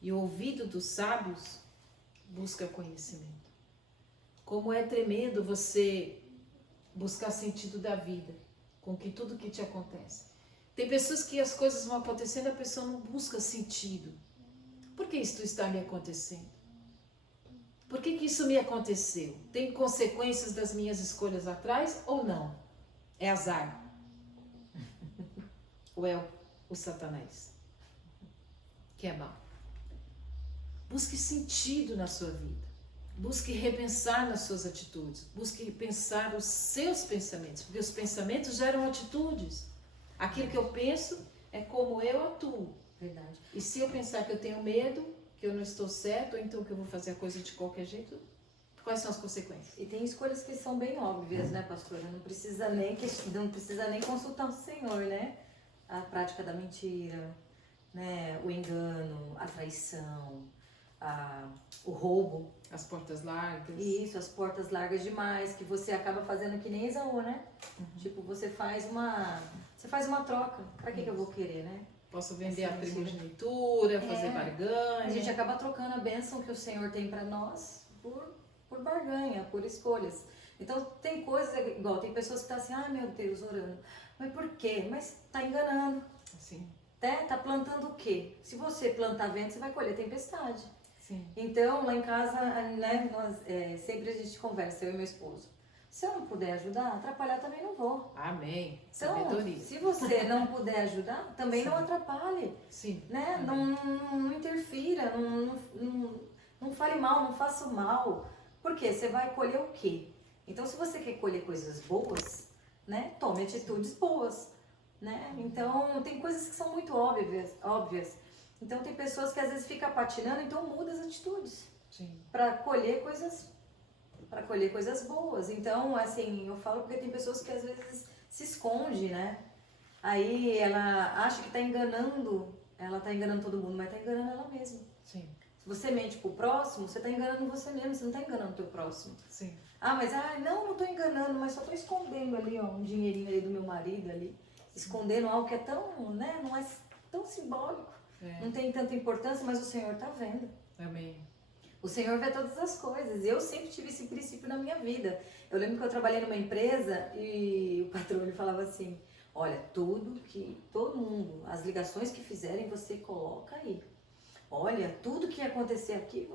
e o ouvido dos sábios busca conhecimento. Como é tremendo você buscar sentido da vida, com que tudo que te acontece. Tem pessoas que as coisas vão acontecendo e a pessoa não busca sentido. Por que isso está me acontecendo? Por que isso me aconteceu? Tem consequências das minhas escolhas atrás ou não? É azar? Ou é o Satanás? Que é mau. Busque sentido na sua vida. Busque repensar nas suas atitudes. Busque pensar os seus pensamentos. Porque os pensamentos geram atitudes. Aquilo que eu penso é como eu atuo. Verdade. E se eu pensar que eu tenho medo, que eu não estou certo, ou então que eu vou fazer a coisa de qualquer jeito, quais são as consequências? E tem escolhas que são bem óbvias, né, pastora? Não precisa nem consultar o Senhor, né? A prática da mentira, né? O engano, a traição, o roubo. As portas largas. Isso, as portas largas demais, que você acaba fazendo que nem Esaú, né? Tipo, você faz uma troca. Pra que eu vou querer, né? Posso vender Essa a mentira. primogenitura, fazer barganha. A gente acaba trocando a bênção que o Senhor tem pra nós por barganha, por escolhas. Então, tem coisas, igual, tem pessoas que estão assim, ai meu Deus, orando. Mas por quê? Mas tá enganando. Sim, Né? Tá plantando o quê? Se você plantar vento, você vai colher tempestade. sim. Então, lá em casa, né, sempre a gente conversa, eu e meu esposo. Se eu não puder ajudar, atrapalhar também não vou. Amém. Então, Sabedoria. se você não puder ajudar, também não Sim. atrapalhe. Sim. Né? Amém. Não interfira, não fale mal, não faça o mal. Por quê? Você vai colher o quê? Então, se você quer colher coisas boas, né, tome atitudes boas. Né? Então, tem coisas que são muito óbvias. Então, tem pessoas que às vezes ficam patinando, então muda as atitudes Sim. para colher coisas boas. Então, assim, eu falo porque tem pessoas que às vezes se esconde, né? Aí ela acha que tá enganando todo mundo, mas tá enganando ela mesma. Sim. Se você mente pro próximo, você tá enganando você mesmo, você não tá enganando o teu próximo. Sim. Ah, mas não tô enganando, mas só tô escondendo ali, ó, um dinheirinho ali do meu marido ali, escondendo algo que é tão, né, não é tão simbólico, não tem tanta importância, mas o Senhor tá vendo. Amém. O Senhor vê todas as coisas. Eu sempre tive esse princípio na minha vida. Eu lembro que eu trabalhei numa empresa e o patrão ele falava assim: olha, todo mundo, as ligações que fizerem, você coloca aí. Olha, tudo que acontecer aqui,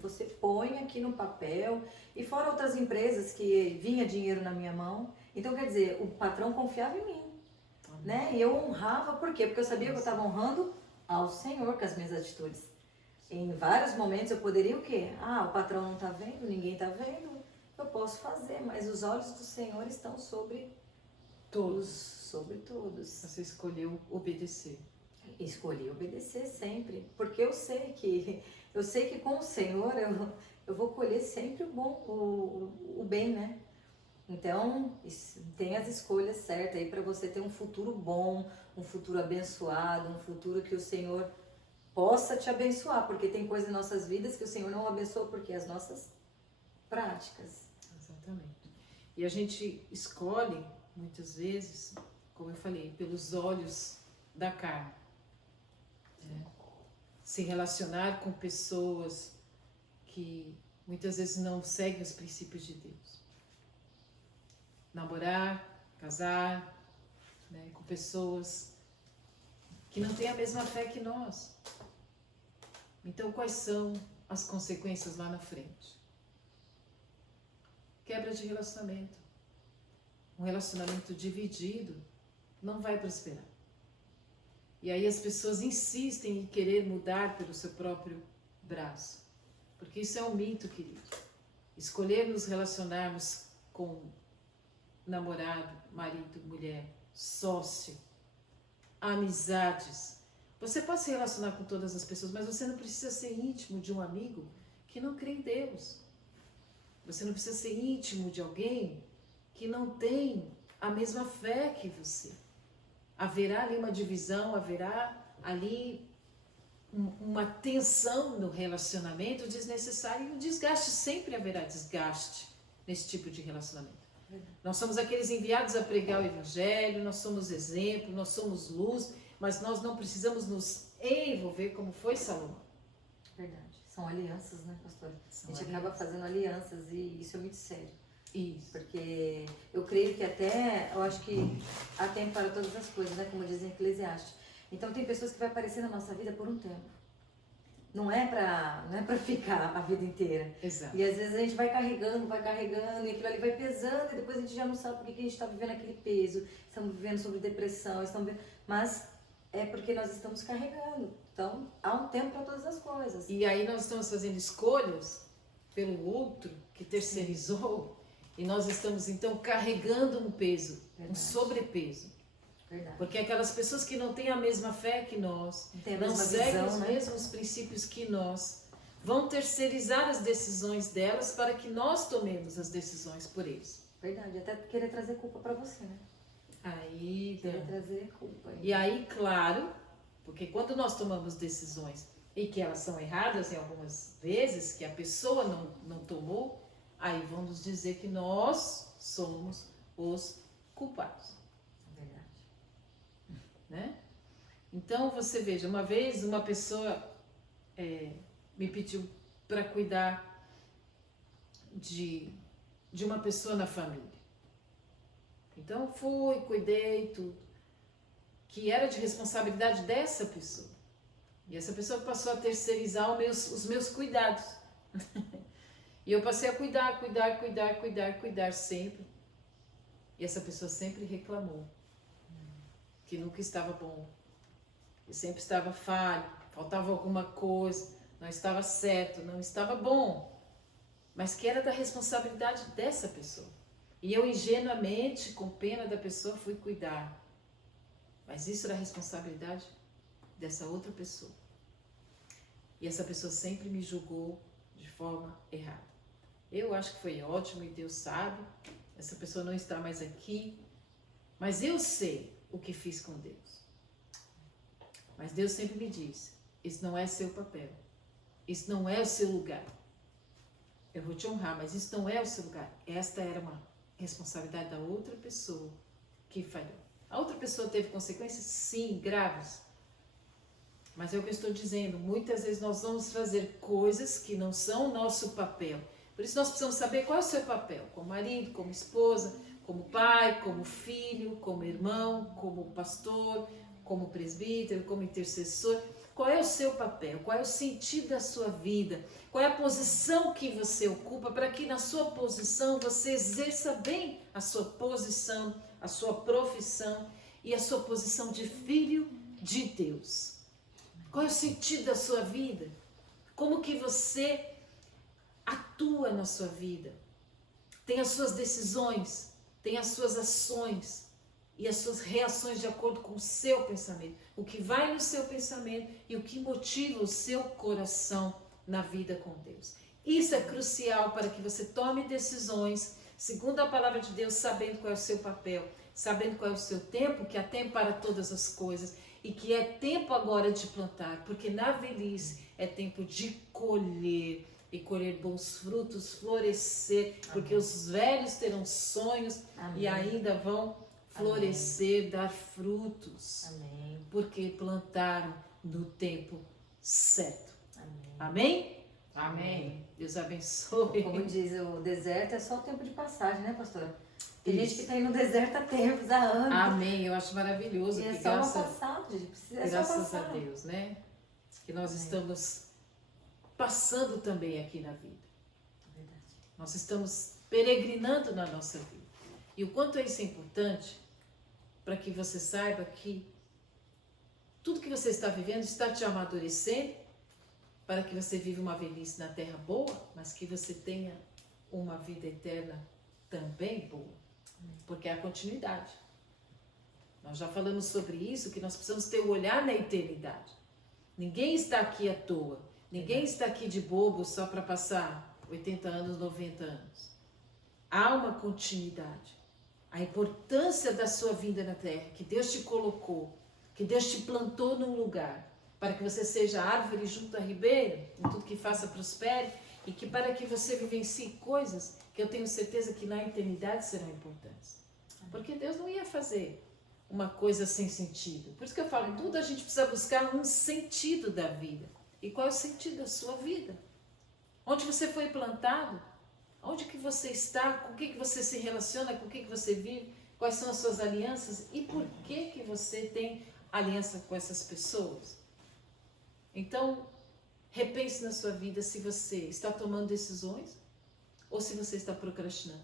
você põe aqui no papel. E fora outras empresas que vinha dinheiro na minha mão. Então, quer dizer, o patrão confiava em mim. Né? E eu honrava, por quê? Porque eu sabia que eu estava honrando ao Senhor com as minhas atitudes. Em vários momentos eu poderia o quê? O patrão não está vendo, ninguém está vendo, eu posso fazer, mas os olhos do Senhor estão sobre Todos. Sobre todos. Você escolheu obedecer. Escolhi obedecer sempre, porque eu sei que com o Senhor eu vou colher sempre o bom, o bem, né? Então, tem as escolhas certas aí para você ter um futuro bom, um futuro abençoado, um futuro que o Senhor possa te abençoar, porque tem coisas em nossas vidas que o Senhor não abençoa, porque as nossas práticas. Exatamente. E a gente escolhe, muitas vezes, como eu falei, pelos olhos da carne. Né? Se relacionar com pessoas que muitas vezes não seguem os princípios de Deus. Namorar, casar, né, com pessoas que não têm a mesma fé que nós. Então, quais são as consequências lá na frente? Quebra de relacionamento. Um relacionamento dividido não vai prosperar. E aí as pessoas insistem em querer mudar pelo seu próprio braço. Porque isso é um mito, querido. Escolher nos relacionarmos com namorado, marido, mulher, sócio, amizades. Você pode se relacionar com todas as pessoas, mas você não precisa ser íntimo de um amigo que não crê em Deus. Você não precisa ser íntimo de alguém que não tem a mesma fé que você. Haverá ali uma divisão, haverá ali uma tensão no relacionamento desnecessária, e o desgaste, sempre haverá desgaste nesse tipo de relacionamento. Nós somos aqueles enviados a pregar o evangelho, nós somos exemplo, nós somos luz, mas nós não precisamos nos envolver como foi Salomão. Verdade. São alianças, né, pastora? São A gente alianças. acaba fazendo alianças e isso é muito sério. Isso. Porque eu creio que eu acho que há tempo para todas as coisas, né? Como dizem Eclesiastes. Então tem pessoas que vai aparecer na nossa vida por um tempo. Não é pra ficar a vida inteira. Exato. E às vezes a gente vai carregando, e aquilo ali vai pesando, e depois a gente já não sabe por que a gente está vivendo aquele peso. Estamos vivendo sobre depressão, mas é porque nós estamos carregando. Então, há um tempo para todas as coisas. E aí nós estamos fazendo escolhas pelo outro que terceirizou, e nós estamos então carregando um peso, um sobrepeso. Verdade. Porque aquelas pessoas que não têm a mesma fé que nós, Não tem a não mesma seguem visão, os né? mesmos princípios que nós, vão terceirizar as decisões delas para que nós tomemos as decisões por eles. Verdade, até querer trazer culpa para você, né? Aí, Querer trazer culpa. e aí, claro, porque quando nós tomamos decisões e que elas são erradas em algumas vezes, que a pessoa não tomou, aí vão nos dizer que nós somos os culpados. Verdade. Né? Então você veja, uma vez uma pessoa me pediu para cuidar de uma pessoa na família. Então fui, cuidei tudo, que era de responsabilidade dessa pessoa. E essa pessoa passou a terceirizar os meus cuidados. E eu passei a cuidar sempre. E essa pessoa sempre reclamou que nunca estava bom, que sempre estava falho, faltava alguma coisa, não estava certo, não estava bom, mas que era da responsabilidade dessa pessoa. E eu ingenuamente, com pena da pessoa, fui cuidar, mas isso era a responsabilidade dessa outra pessoa. E essa pessoa sempre me julgou de forma errada. Eu acho que foi ótimo e Deus sabe, essa pessoa não está mais aqui, mas eu sei o que fiz com Deus. Mas Deus sempre me diz, isso não é seu papel, isso não é o seu lugar. Eu vou te honrar, mas isso não é o seu lugar. Esta era uma responsabilidade da outra pessoa que falhou. A outra pessoa teve consequências? Sim, graves. Mas é o que eu estou dizendo, muitas vezes nós vamos fazer coisas que não são o nosso papel. Por isso nós precisamos saber qual é o seu papel, como marido, como esposa, como pai, como filho, como irmão, como pastor, como presbítero, como intercessor. Qual é o seu papel? Qual é o sentido da sua vida? Qual é a posição que você ocupa para que na sua posição você exerça bem a sua posição, a sua profissão e a sua posição de filho de Deus? Qual é o sentido da sua vida? Como que você atua na sua vida? Tem as suas decisões, tem as suas ações e as suas reações de acordo com o seu pensamento. O que vai no seu pensamento e o que motiva o seu coração na vida com Deus. Isso é crucial para que você tome decisões segundo a palavra de Deus, sabendo qual é o seu papel, sabendo qual é o seu tempo, que há tempo para todas as coisas e que é tempo agora de plantar, porque na velhice é tempo de colher e colher bons frutos, florescer, porque os velhos terão sonhos. Amém. E ainda vão florescer, amém, dar frutos. Amém. Porque plantaram no tempo certo. Amém? Amém? Amém. Deus abençoe. Como diz, o deserto é só o tempo de passagem, né, pastora? Tem gente que está aí no deserto há tempos, há anos. Amém, eu acho maravilhoso. E é só uma passagem, graças a Deus, né? Que nós estamos passando também aqui na vida. Verdade. Nós estamos peregrinando na nossa vida. E o quanto isso é importante para que você saiba que tudo que você está vivendo está te amadurecendo para que você viva uma velhice na terra boa, mas que você tenha uma vida eterna também boa. Porque é a continuidade. Nós já falamos sobre isso, que nós precisamos ter o olhar na eternidade. Ninguém está aqui à toa. Ninguém está aqui de bobo só para passar 80 anos, 90 anos. Há uma continuidade. a importância da sua vida na terra, que Deus te colocou, que Deus te plantou num lugar, para que você seja árvore junto a ribeiro, em tudo que faça prospere, e que para que você vivencie coisas que eu tenho certeza que na eternidade serão importantes. Porque Deus não ia fazer uma coisa sem sentido. Por isso que eu falo, tudo a gente precisa buscar um sentido da vida. E qual é o sentido da sua vida? Onde você foi plantado? Onde que você está? Com o que você se relaciona? Com o que você vive? Quais são as suas alianças? E por que você tem aliança com essas pessoas? Então, repense na sua vida se você está tomando decisões ou se você está procrastinando.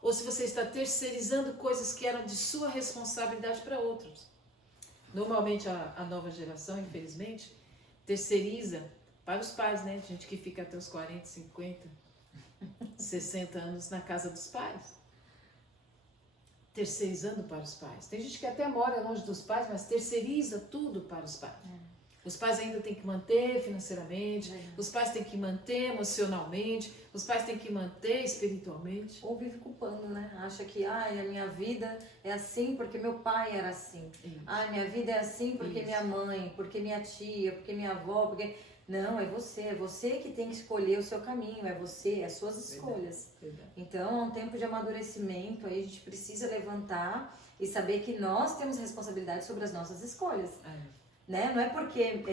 Ou se você está terceirizando coisas que eram de sua responsabilidade para outros. Normalmente a nova geração, infelizmente, terceiriza para os pais, né? Gente que fica até os 40, 50, 60 anos na casa dos pais. Terceirizando para os pais. Tem gente que até mora longe dos pais, mas terceiriza tudo para os pais. Os pais ainda têm que manter financeiramente, os pais têm que manter emocionalmente, os pais têm que manter espiritualmente. Ou vive culpando, né? Acha que, a minha vida é assim porque meu pai era assim. Isso. Minha vida é assim porque Isso. minha mãe, porque minha tia, porque minha avó, porque... Não, é você que tem que escolher o seu caminho, é você, é as suas escolhas. Verdade. Então, é um tempo de amadurecimento, aí a gente precisa levantar e saber que nós temos responsabilidade sobre as nossas escolhas. Né? Não é porque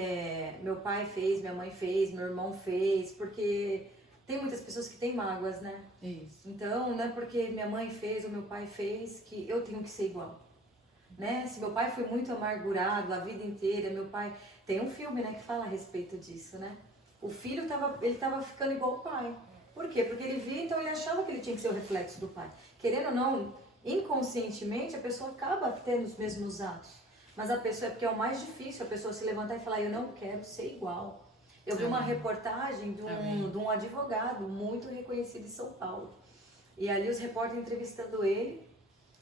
meu pai fez, minha mãe fez, meu irmão fez, porque tem muitas pessoas que têm mágoas, né? Isso. Então, não é porque minha mãe fez ou meu pai fez que eu tenho que ser igual. Né? Se meu pai foi muito amargurado a vida inteira, meu pai... Tem um filme, né, que fala a respeito disso, né? O filho tava ficando igual o pai. Por quê? Porque ele via, então ele achava que ele tinha que ser o reflexo do pai. Querendo ou não, inconscientemente a pessoa acaba tendo os mesmos atos. Mas a pessoa, porque é o mais difícil, a pessoa se levantar e falar, eu não quero ser igual. Eu vi uma reportagem de um advogado muito reconhecido em São Paulo. E ali os repórteres entrevistando ele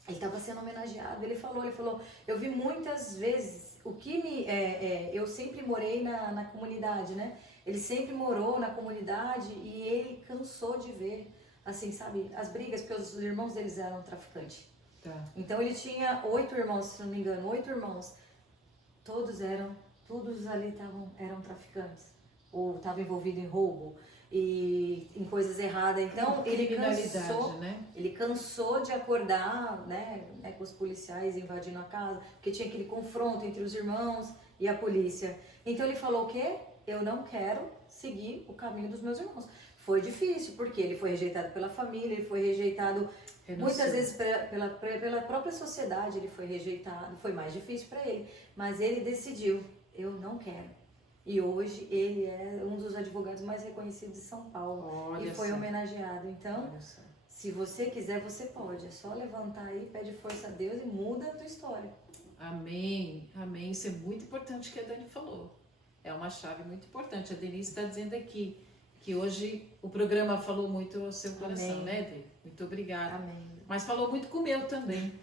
estava sendo homenageado. Ele falou, eu vi muitas vezes, eu sempre morei na comunidade, né? Ele sempre morou na comunidade e ele cansou de ver, assim, sabe, as brigas, porque os irmãos deles eram traficantes. Tá. Então ele tinha 8 irmãos, se não me engano, 8 irmãos. Todos ali eram traficantes. Ou estavam envolvidos em roubo e em coisas erradas. Então ele cansou de acordar, né, com os policiais invadindo a casa, porque tinha aquele confronto entre os irmãos e a polícia. Então ele falou o quê? Eu não quero seguir o caminho dos meus irmãos. Foi difícil, porque ele foi rejeitado pela família, ele foi rejeitado muitas vezes pela própria sociedade, ele foi rejeitado, foi mais difícil para ele. Mas ele decidiu, eu não quero. E hoje ele é um dos advogados mais reconhecidos de São Paulo. Olha, e foi só. Homenageado. Então, se você quiser, você pode. É só levantar aí, pede força a Deus e muda a tua história. Amém, amém. Isso é muito importante que a Dani falou. É uma chave muito importante. A Denise está dizendo aqui que hoje o programa falou muito ao seu coração, Amém. né, Dani? Muito obrigada. Amém. Mas falou muito com o meu também.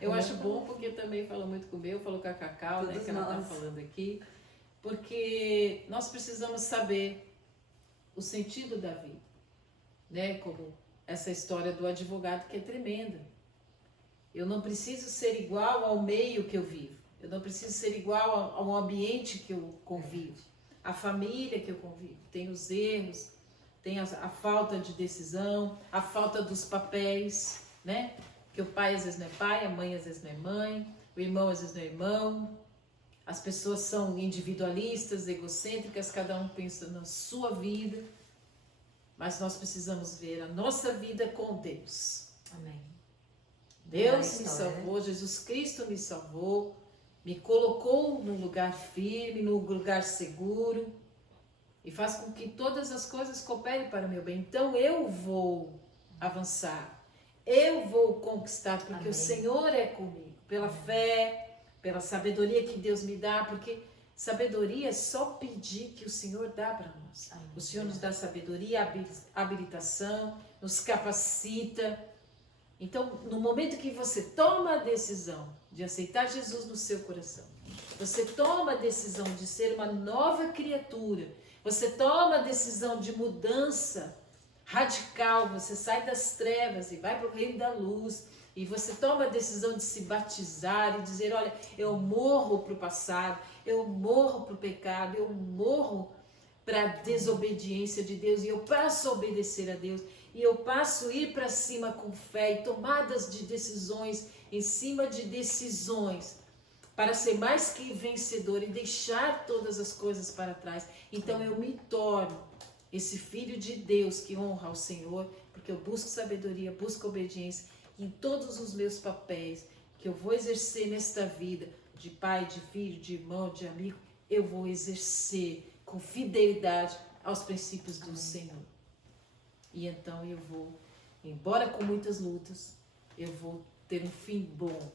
Eu Amém. acho bom porque também falou muito com o meu, falou com a Cacau, né, que ela está falando aqui. Porque nós precisamos saber o sentido da vida, né? Como essa história do advogado que é tremenda. Eu não preciso ser igual ao meio que eu vivo. Eu não preciso ser igual ao ambiente que eu convivo, à família que eu convivo. Tem os erros, tem a falta de decisão, a falta dos papéis, né? Que o pai às vezes não é pai, a mãe às vezes não é mãe, o irmão às vezes não é irmão. As pessoas são individualistas, egocêntricas, cada um pensa na sua vida. Mas nós precisamos ver a nossa vida com Deus. Amém. Deus me salvou, Jesus Cristo me salvou, me colocou num lugar firme, num lugar seguro e faz com que todas as coisas cooperem para o meu bem. Então eu vou avançar, eu vou conquistar, porque Amém. O Senhor é comigo, pela fé, pela sabedoria que Deus me dá, porque sabedoria é só pedir que o Senhor dá para nós. Amém. O Senhor nos dá sabedoria, habilitação, nos capacita. Então, no momento que você toma a decisão de aceitar Jesus no seu coração, você toma a decisão de ser uma nova criatura, você toma a decisão de mudança radical, você sai das trevas e vai para o reino da luz, e você toma a decisão de se batizar e dizer, olha, eu morro para o passado, eu morro para o pecado, eu morro para a desobediência de Deus e eu passo a obedecer a Deus e eu passo a ir para cima com fé e tomadas de decisões em cima de decisões para ser mais que vencedor e deixar todas as coisas para trás. Então eu me torno esse filho de Deus que honra ao Senhor, porque eu busco sabedoria, busco obediência em todos os meus papéis que eu vou exercer nesta vida, de pai, de filho, de irmão, de amigo, eu vou exercer com fidelidade aos princípios do Senhor. E então eu vou, embora com muitas lutas, eu vou ter um fim bom.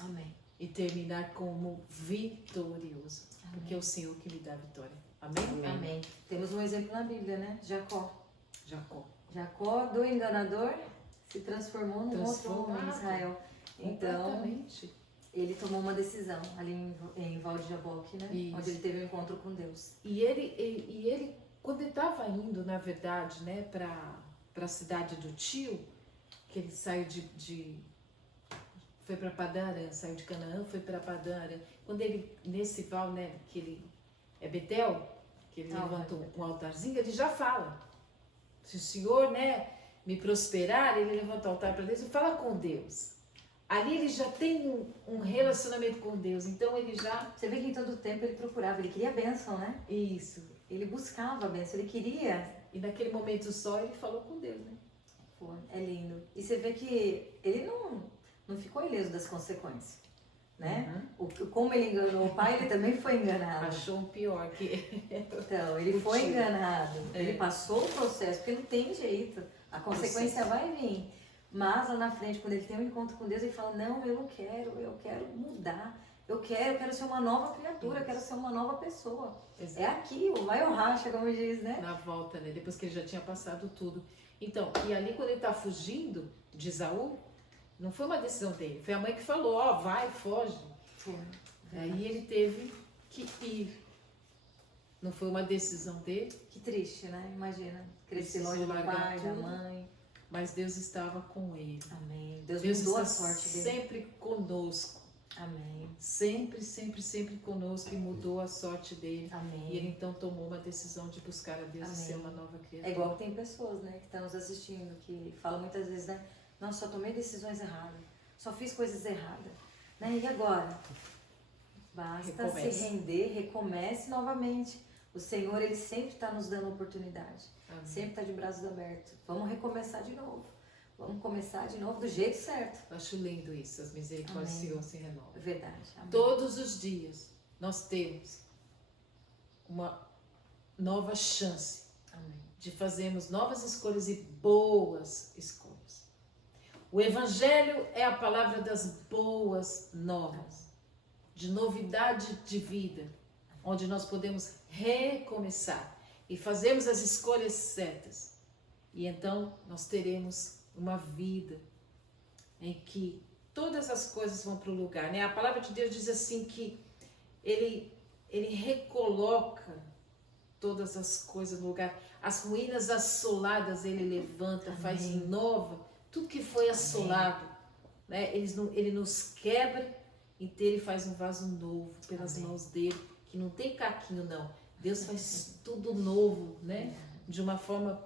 Amém. E terminar como vitorioso. Amém. Porque é o Senhor que me dá a vitória. Amém? Amém. Temos um exemplo na Bíblia, né? Jacó. Jacó, do enganador, se transformou num outro homem em Israel. Então, ele tomou uma decisão ali em Val de Jaboque, né? Isso. Onde ele teve um encontro com Deus. E ele quando ele estava indo, na verdade, né, para a cidade do tio, que ele saiu foi para Padã Arã, saiu de Canaã, foi para Padã Arã. Quando ele, nesse val, né, que ele é Betel, que ele levantou um altarzinho, ele já fala. Se o Senhor, né, me prosperar, ele levanta o altar para Deus e fala com Deus. Ali ele já tem um relacionamento com Deus, então ele já... Você vê que em todo tempo ele procurava, ele queria a bênção, né? Isso. Ele buscava a bênção, ele queria. E naquele momento só ele falou com Deus, né? Pô, é lindo. E você vê que ele não ficou ileso das consequências, né? Como ele enganou o pai, ele também foi enganado. Achou um pior que... Então, ele foi enganado. Ele passou o processo, porque não tem jeito. A consequência vai vir. Mas lá na frente, quando ele tem um encontro com Deus, ele fala, não, eu quero mudar. Eu quero ser uma nova criatura, eu quero ser uma nova pessoa. Exato. É aqui, o vai ou racha, como diz, né? Na volta, né? Depois que ele já tinha passado tudo. Então, e ali quando ele está fugindo de Esaú, não foi uma decisão dele, foi a mãe que falou, ó, vai, foge. Foi. Aí ele teve que ir. Não foi uma decisão dele. Que triste, né? Imagina, crescer longe do pai, da mãe. Mas Deus estava com ele. Amém. Deus mudou está a sorte dele. Sempre conosco. Amém. Sempre, sempre, sempre conosco e mudou a sorte dele. Amém. E ele então tomou uma decisão de buscar a Deus. Amém. E ser uma nova criatura. É igual que tem pessoas, né, que estão nos assistindo, que falam muitas vezes, né? Não, só tomei decisões erradas, só fiz coisas erradas. Né? E agora? Basta se render, recomece novamente. O Senhor, Ele sempre está nos dando oportunidade. Amém. Sempre está de braços abertos. Vamos recomeçar de novo. Vamos começar de novo do jeito certo. Eu acho lindo isso, as misericórdias do Senhor se renovam. É verdade. Amém. Todos os dias nós temos uma nova chance. Amém. De fazermos novas escolhas e boas escolhas. O Evangelho é a palavra das boas novas, de novidade de vida, onde nós podemos recomeçar e fazermos as escolhas certas. E então nós teremos uma vida em que todas as coisas vão para o lugar, né? A palavra de Deus diz assim que ele recoloca todas as coisas no lugar. As ruínas assoladas ele levanta, amém. Faz nova tudo que foi assolado, né? Ele nos quebra inteiro e faz um vaso novo pelas amém. Mãos dele, que não tem caquinho não. Deus faz tudo novo, né? De uma forma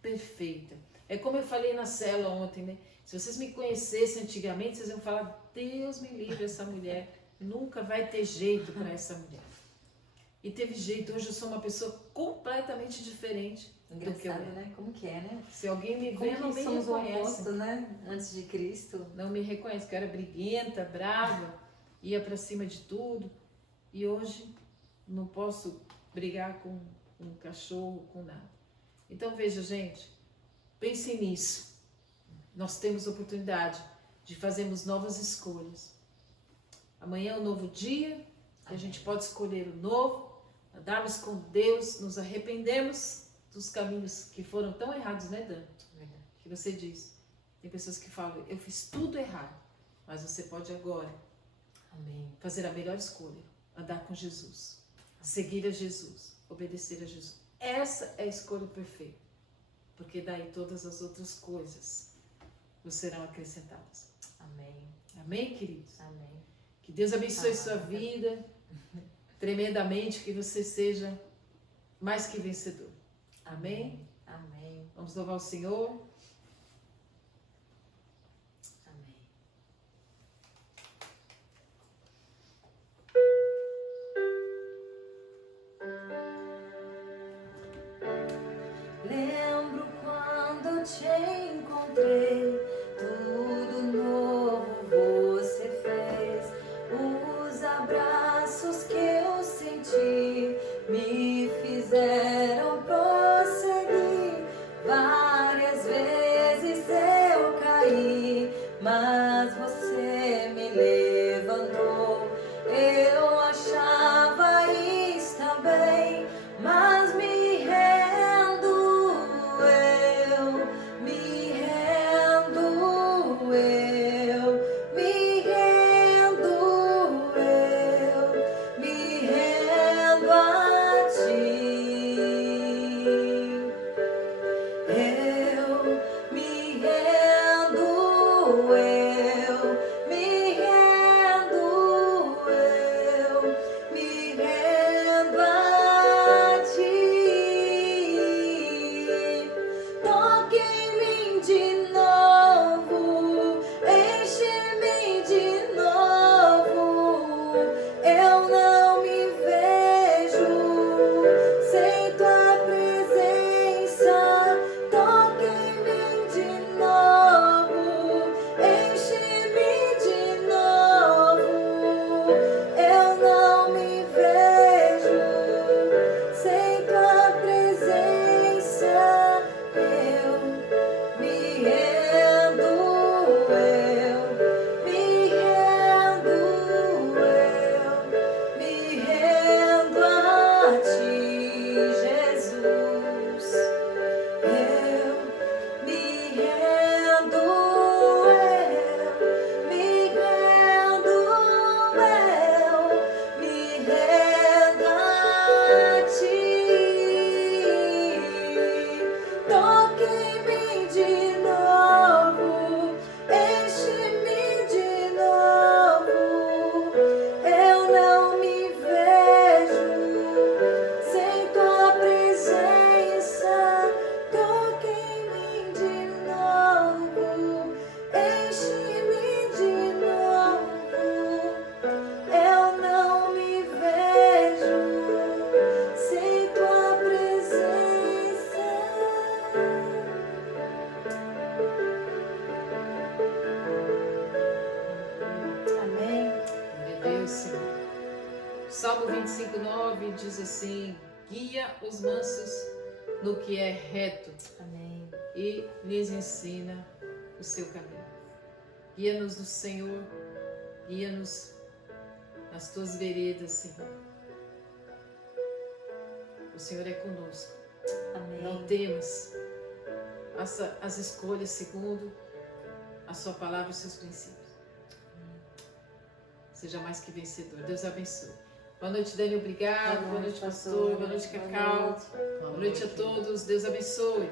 perfeita. É como eu falei na célula ontem, né? Se vocês me conhecessem antigamente, vocês iam falar, Deus me livre essa mulher, nunca vai ter jeito para essa mulher. E teve jeito, hoje eu sou uma pessoa completamente diferente. Engraçado, do que eu, né? Como que é, né? Se alguém me vê, não me reconhece. O oposto, né? Antes de Cristo. Não me reconhece, que eu era briguenta, brava, ia para cima de tudo. E hoje não posso brigar com um cachorro, com nada. Então veja, gente, pensem nisso. Nós temos oportunidade de fazermos novas escolhas. Amanhã é um novo dia, a gente pode escolher o novo, andarmos com Deus, nos arrependemos dos caminhos que foram tão errados, né, Dan? Que você diz. Tem pessoas que falam, eu fiz tudo errado, mas você pode agora amém. Fazer a melhor escolha, andar com Jesus, seguir a Jesus, obedecer a Jesus. Essa é a escolha perfeita, porque daí todas as outras coisas nos serão acrescentadas. Amém. Amém, queridos? Amém. Que Deus abençoe sua vida tremendamente, que você seja mais que vencedor. Amém? Amém. Vamos louvar o Senhor. Amém. Lembro quando eu te encontrei, tudo novo você fez. Os abraços que eu senti me fizeram prosseguir. Várias vezes eu caí, mas você me levantou. Eu achava estar bem, mas me rendo, eu me rendo, eu me rendo, eu me rendo a ti. Eu me rendo, eu me rendo, eu me rendo a ti. Toque em mim de novo, enche-me de novo. Eu não me vejo sem tua presença. Toque em mim de novo, enche-me de novo. Eu não me vejo sem tua presença. Eu me rendo, eu me rendo, eu me rendo a ti, Jesus. Eu me rendo, eu me rendo, eu me rendo a ti. Toque em mim de novo, enche-me de novo. Eu não me vejo sem tua presença. Toque em mim de novo, enche-me de novo. Eu não me vejo sem tua presença. Amém. Glória a Deus, Senhor. Salmo 25:9 diz assim: guia os mansos no que é reto Amém. e lhes ensina o seu caminho. Guia-nos no Senhor, guia-nos nas tuas veredas, Senhor. O Senhor é conosco. Não Amém. temas. Faça as escolhas segundo a sua palavra e os seus princípios. Seja mais que vencedor. Deus abençoe. Boa noite, Dani. Obrigado. Boa noite, pastor. Boa noite, Cacau. Boa noite a todos. Deus abençoe.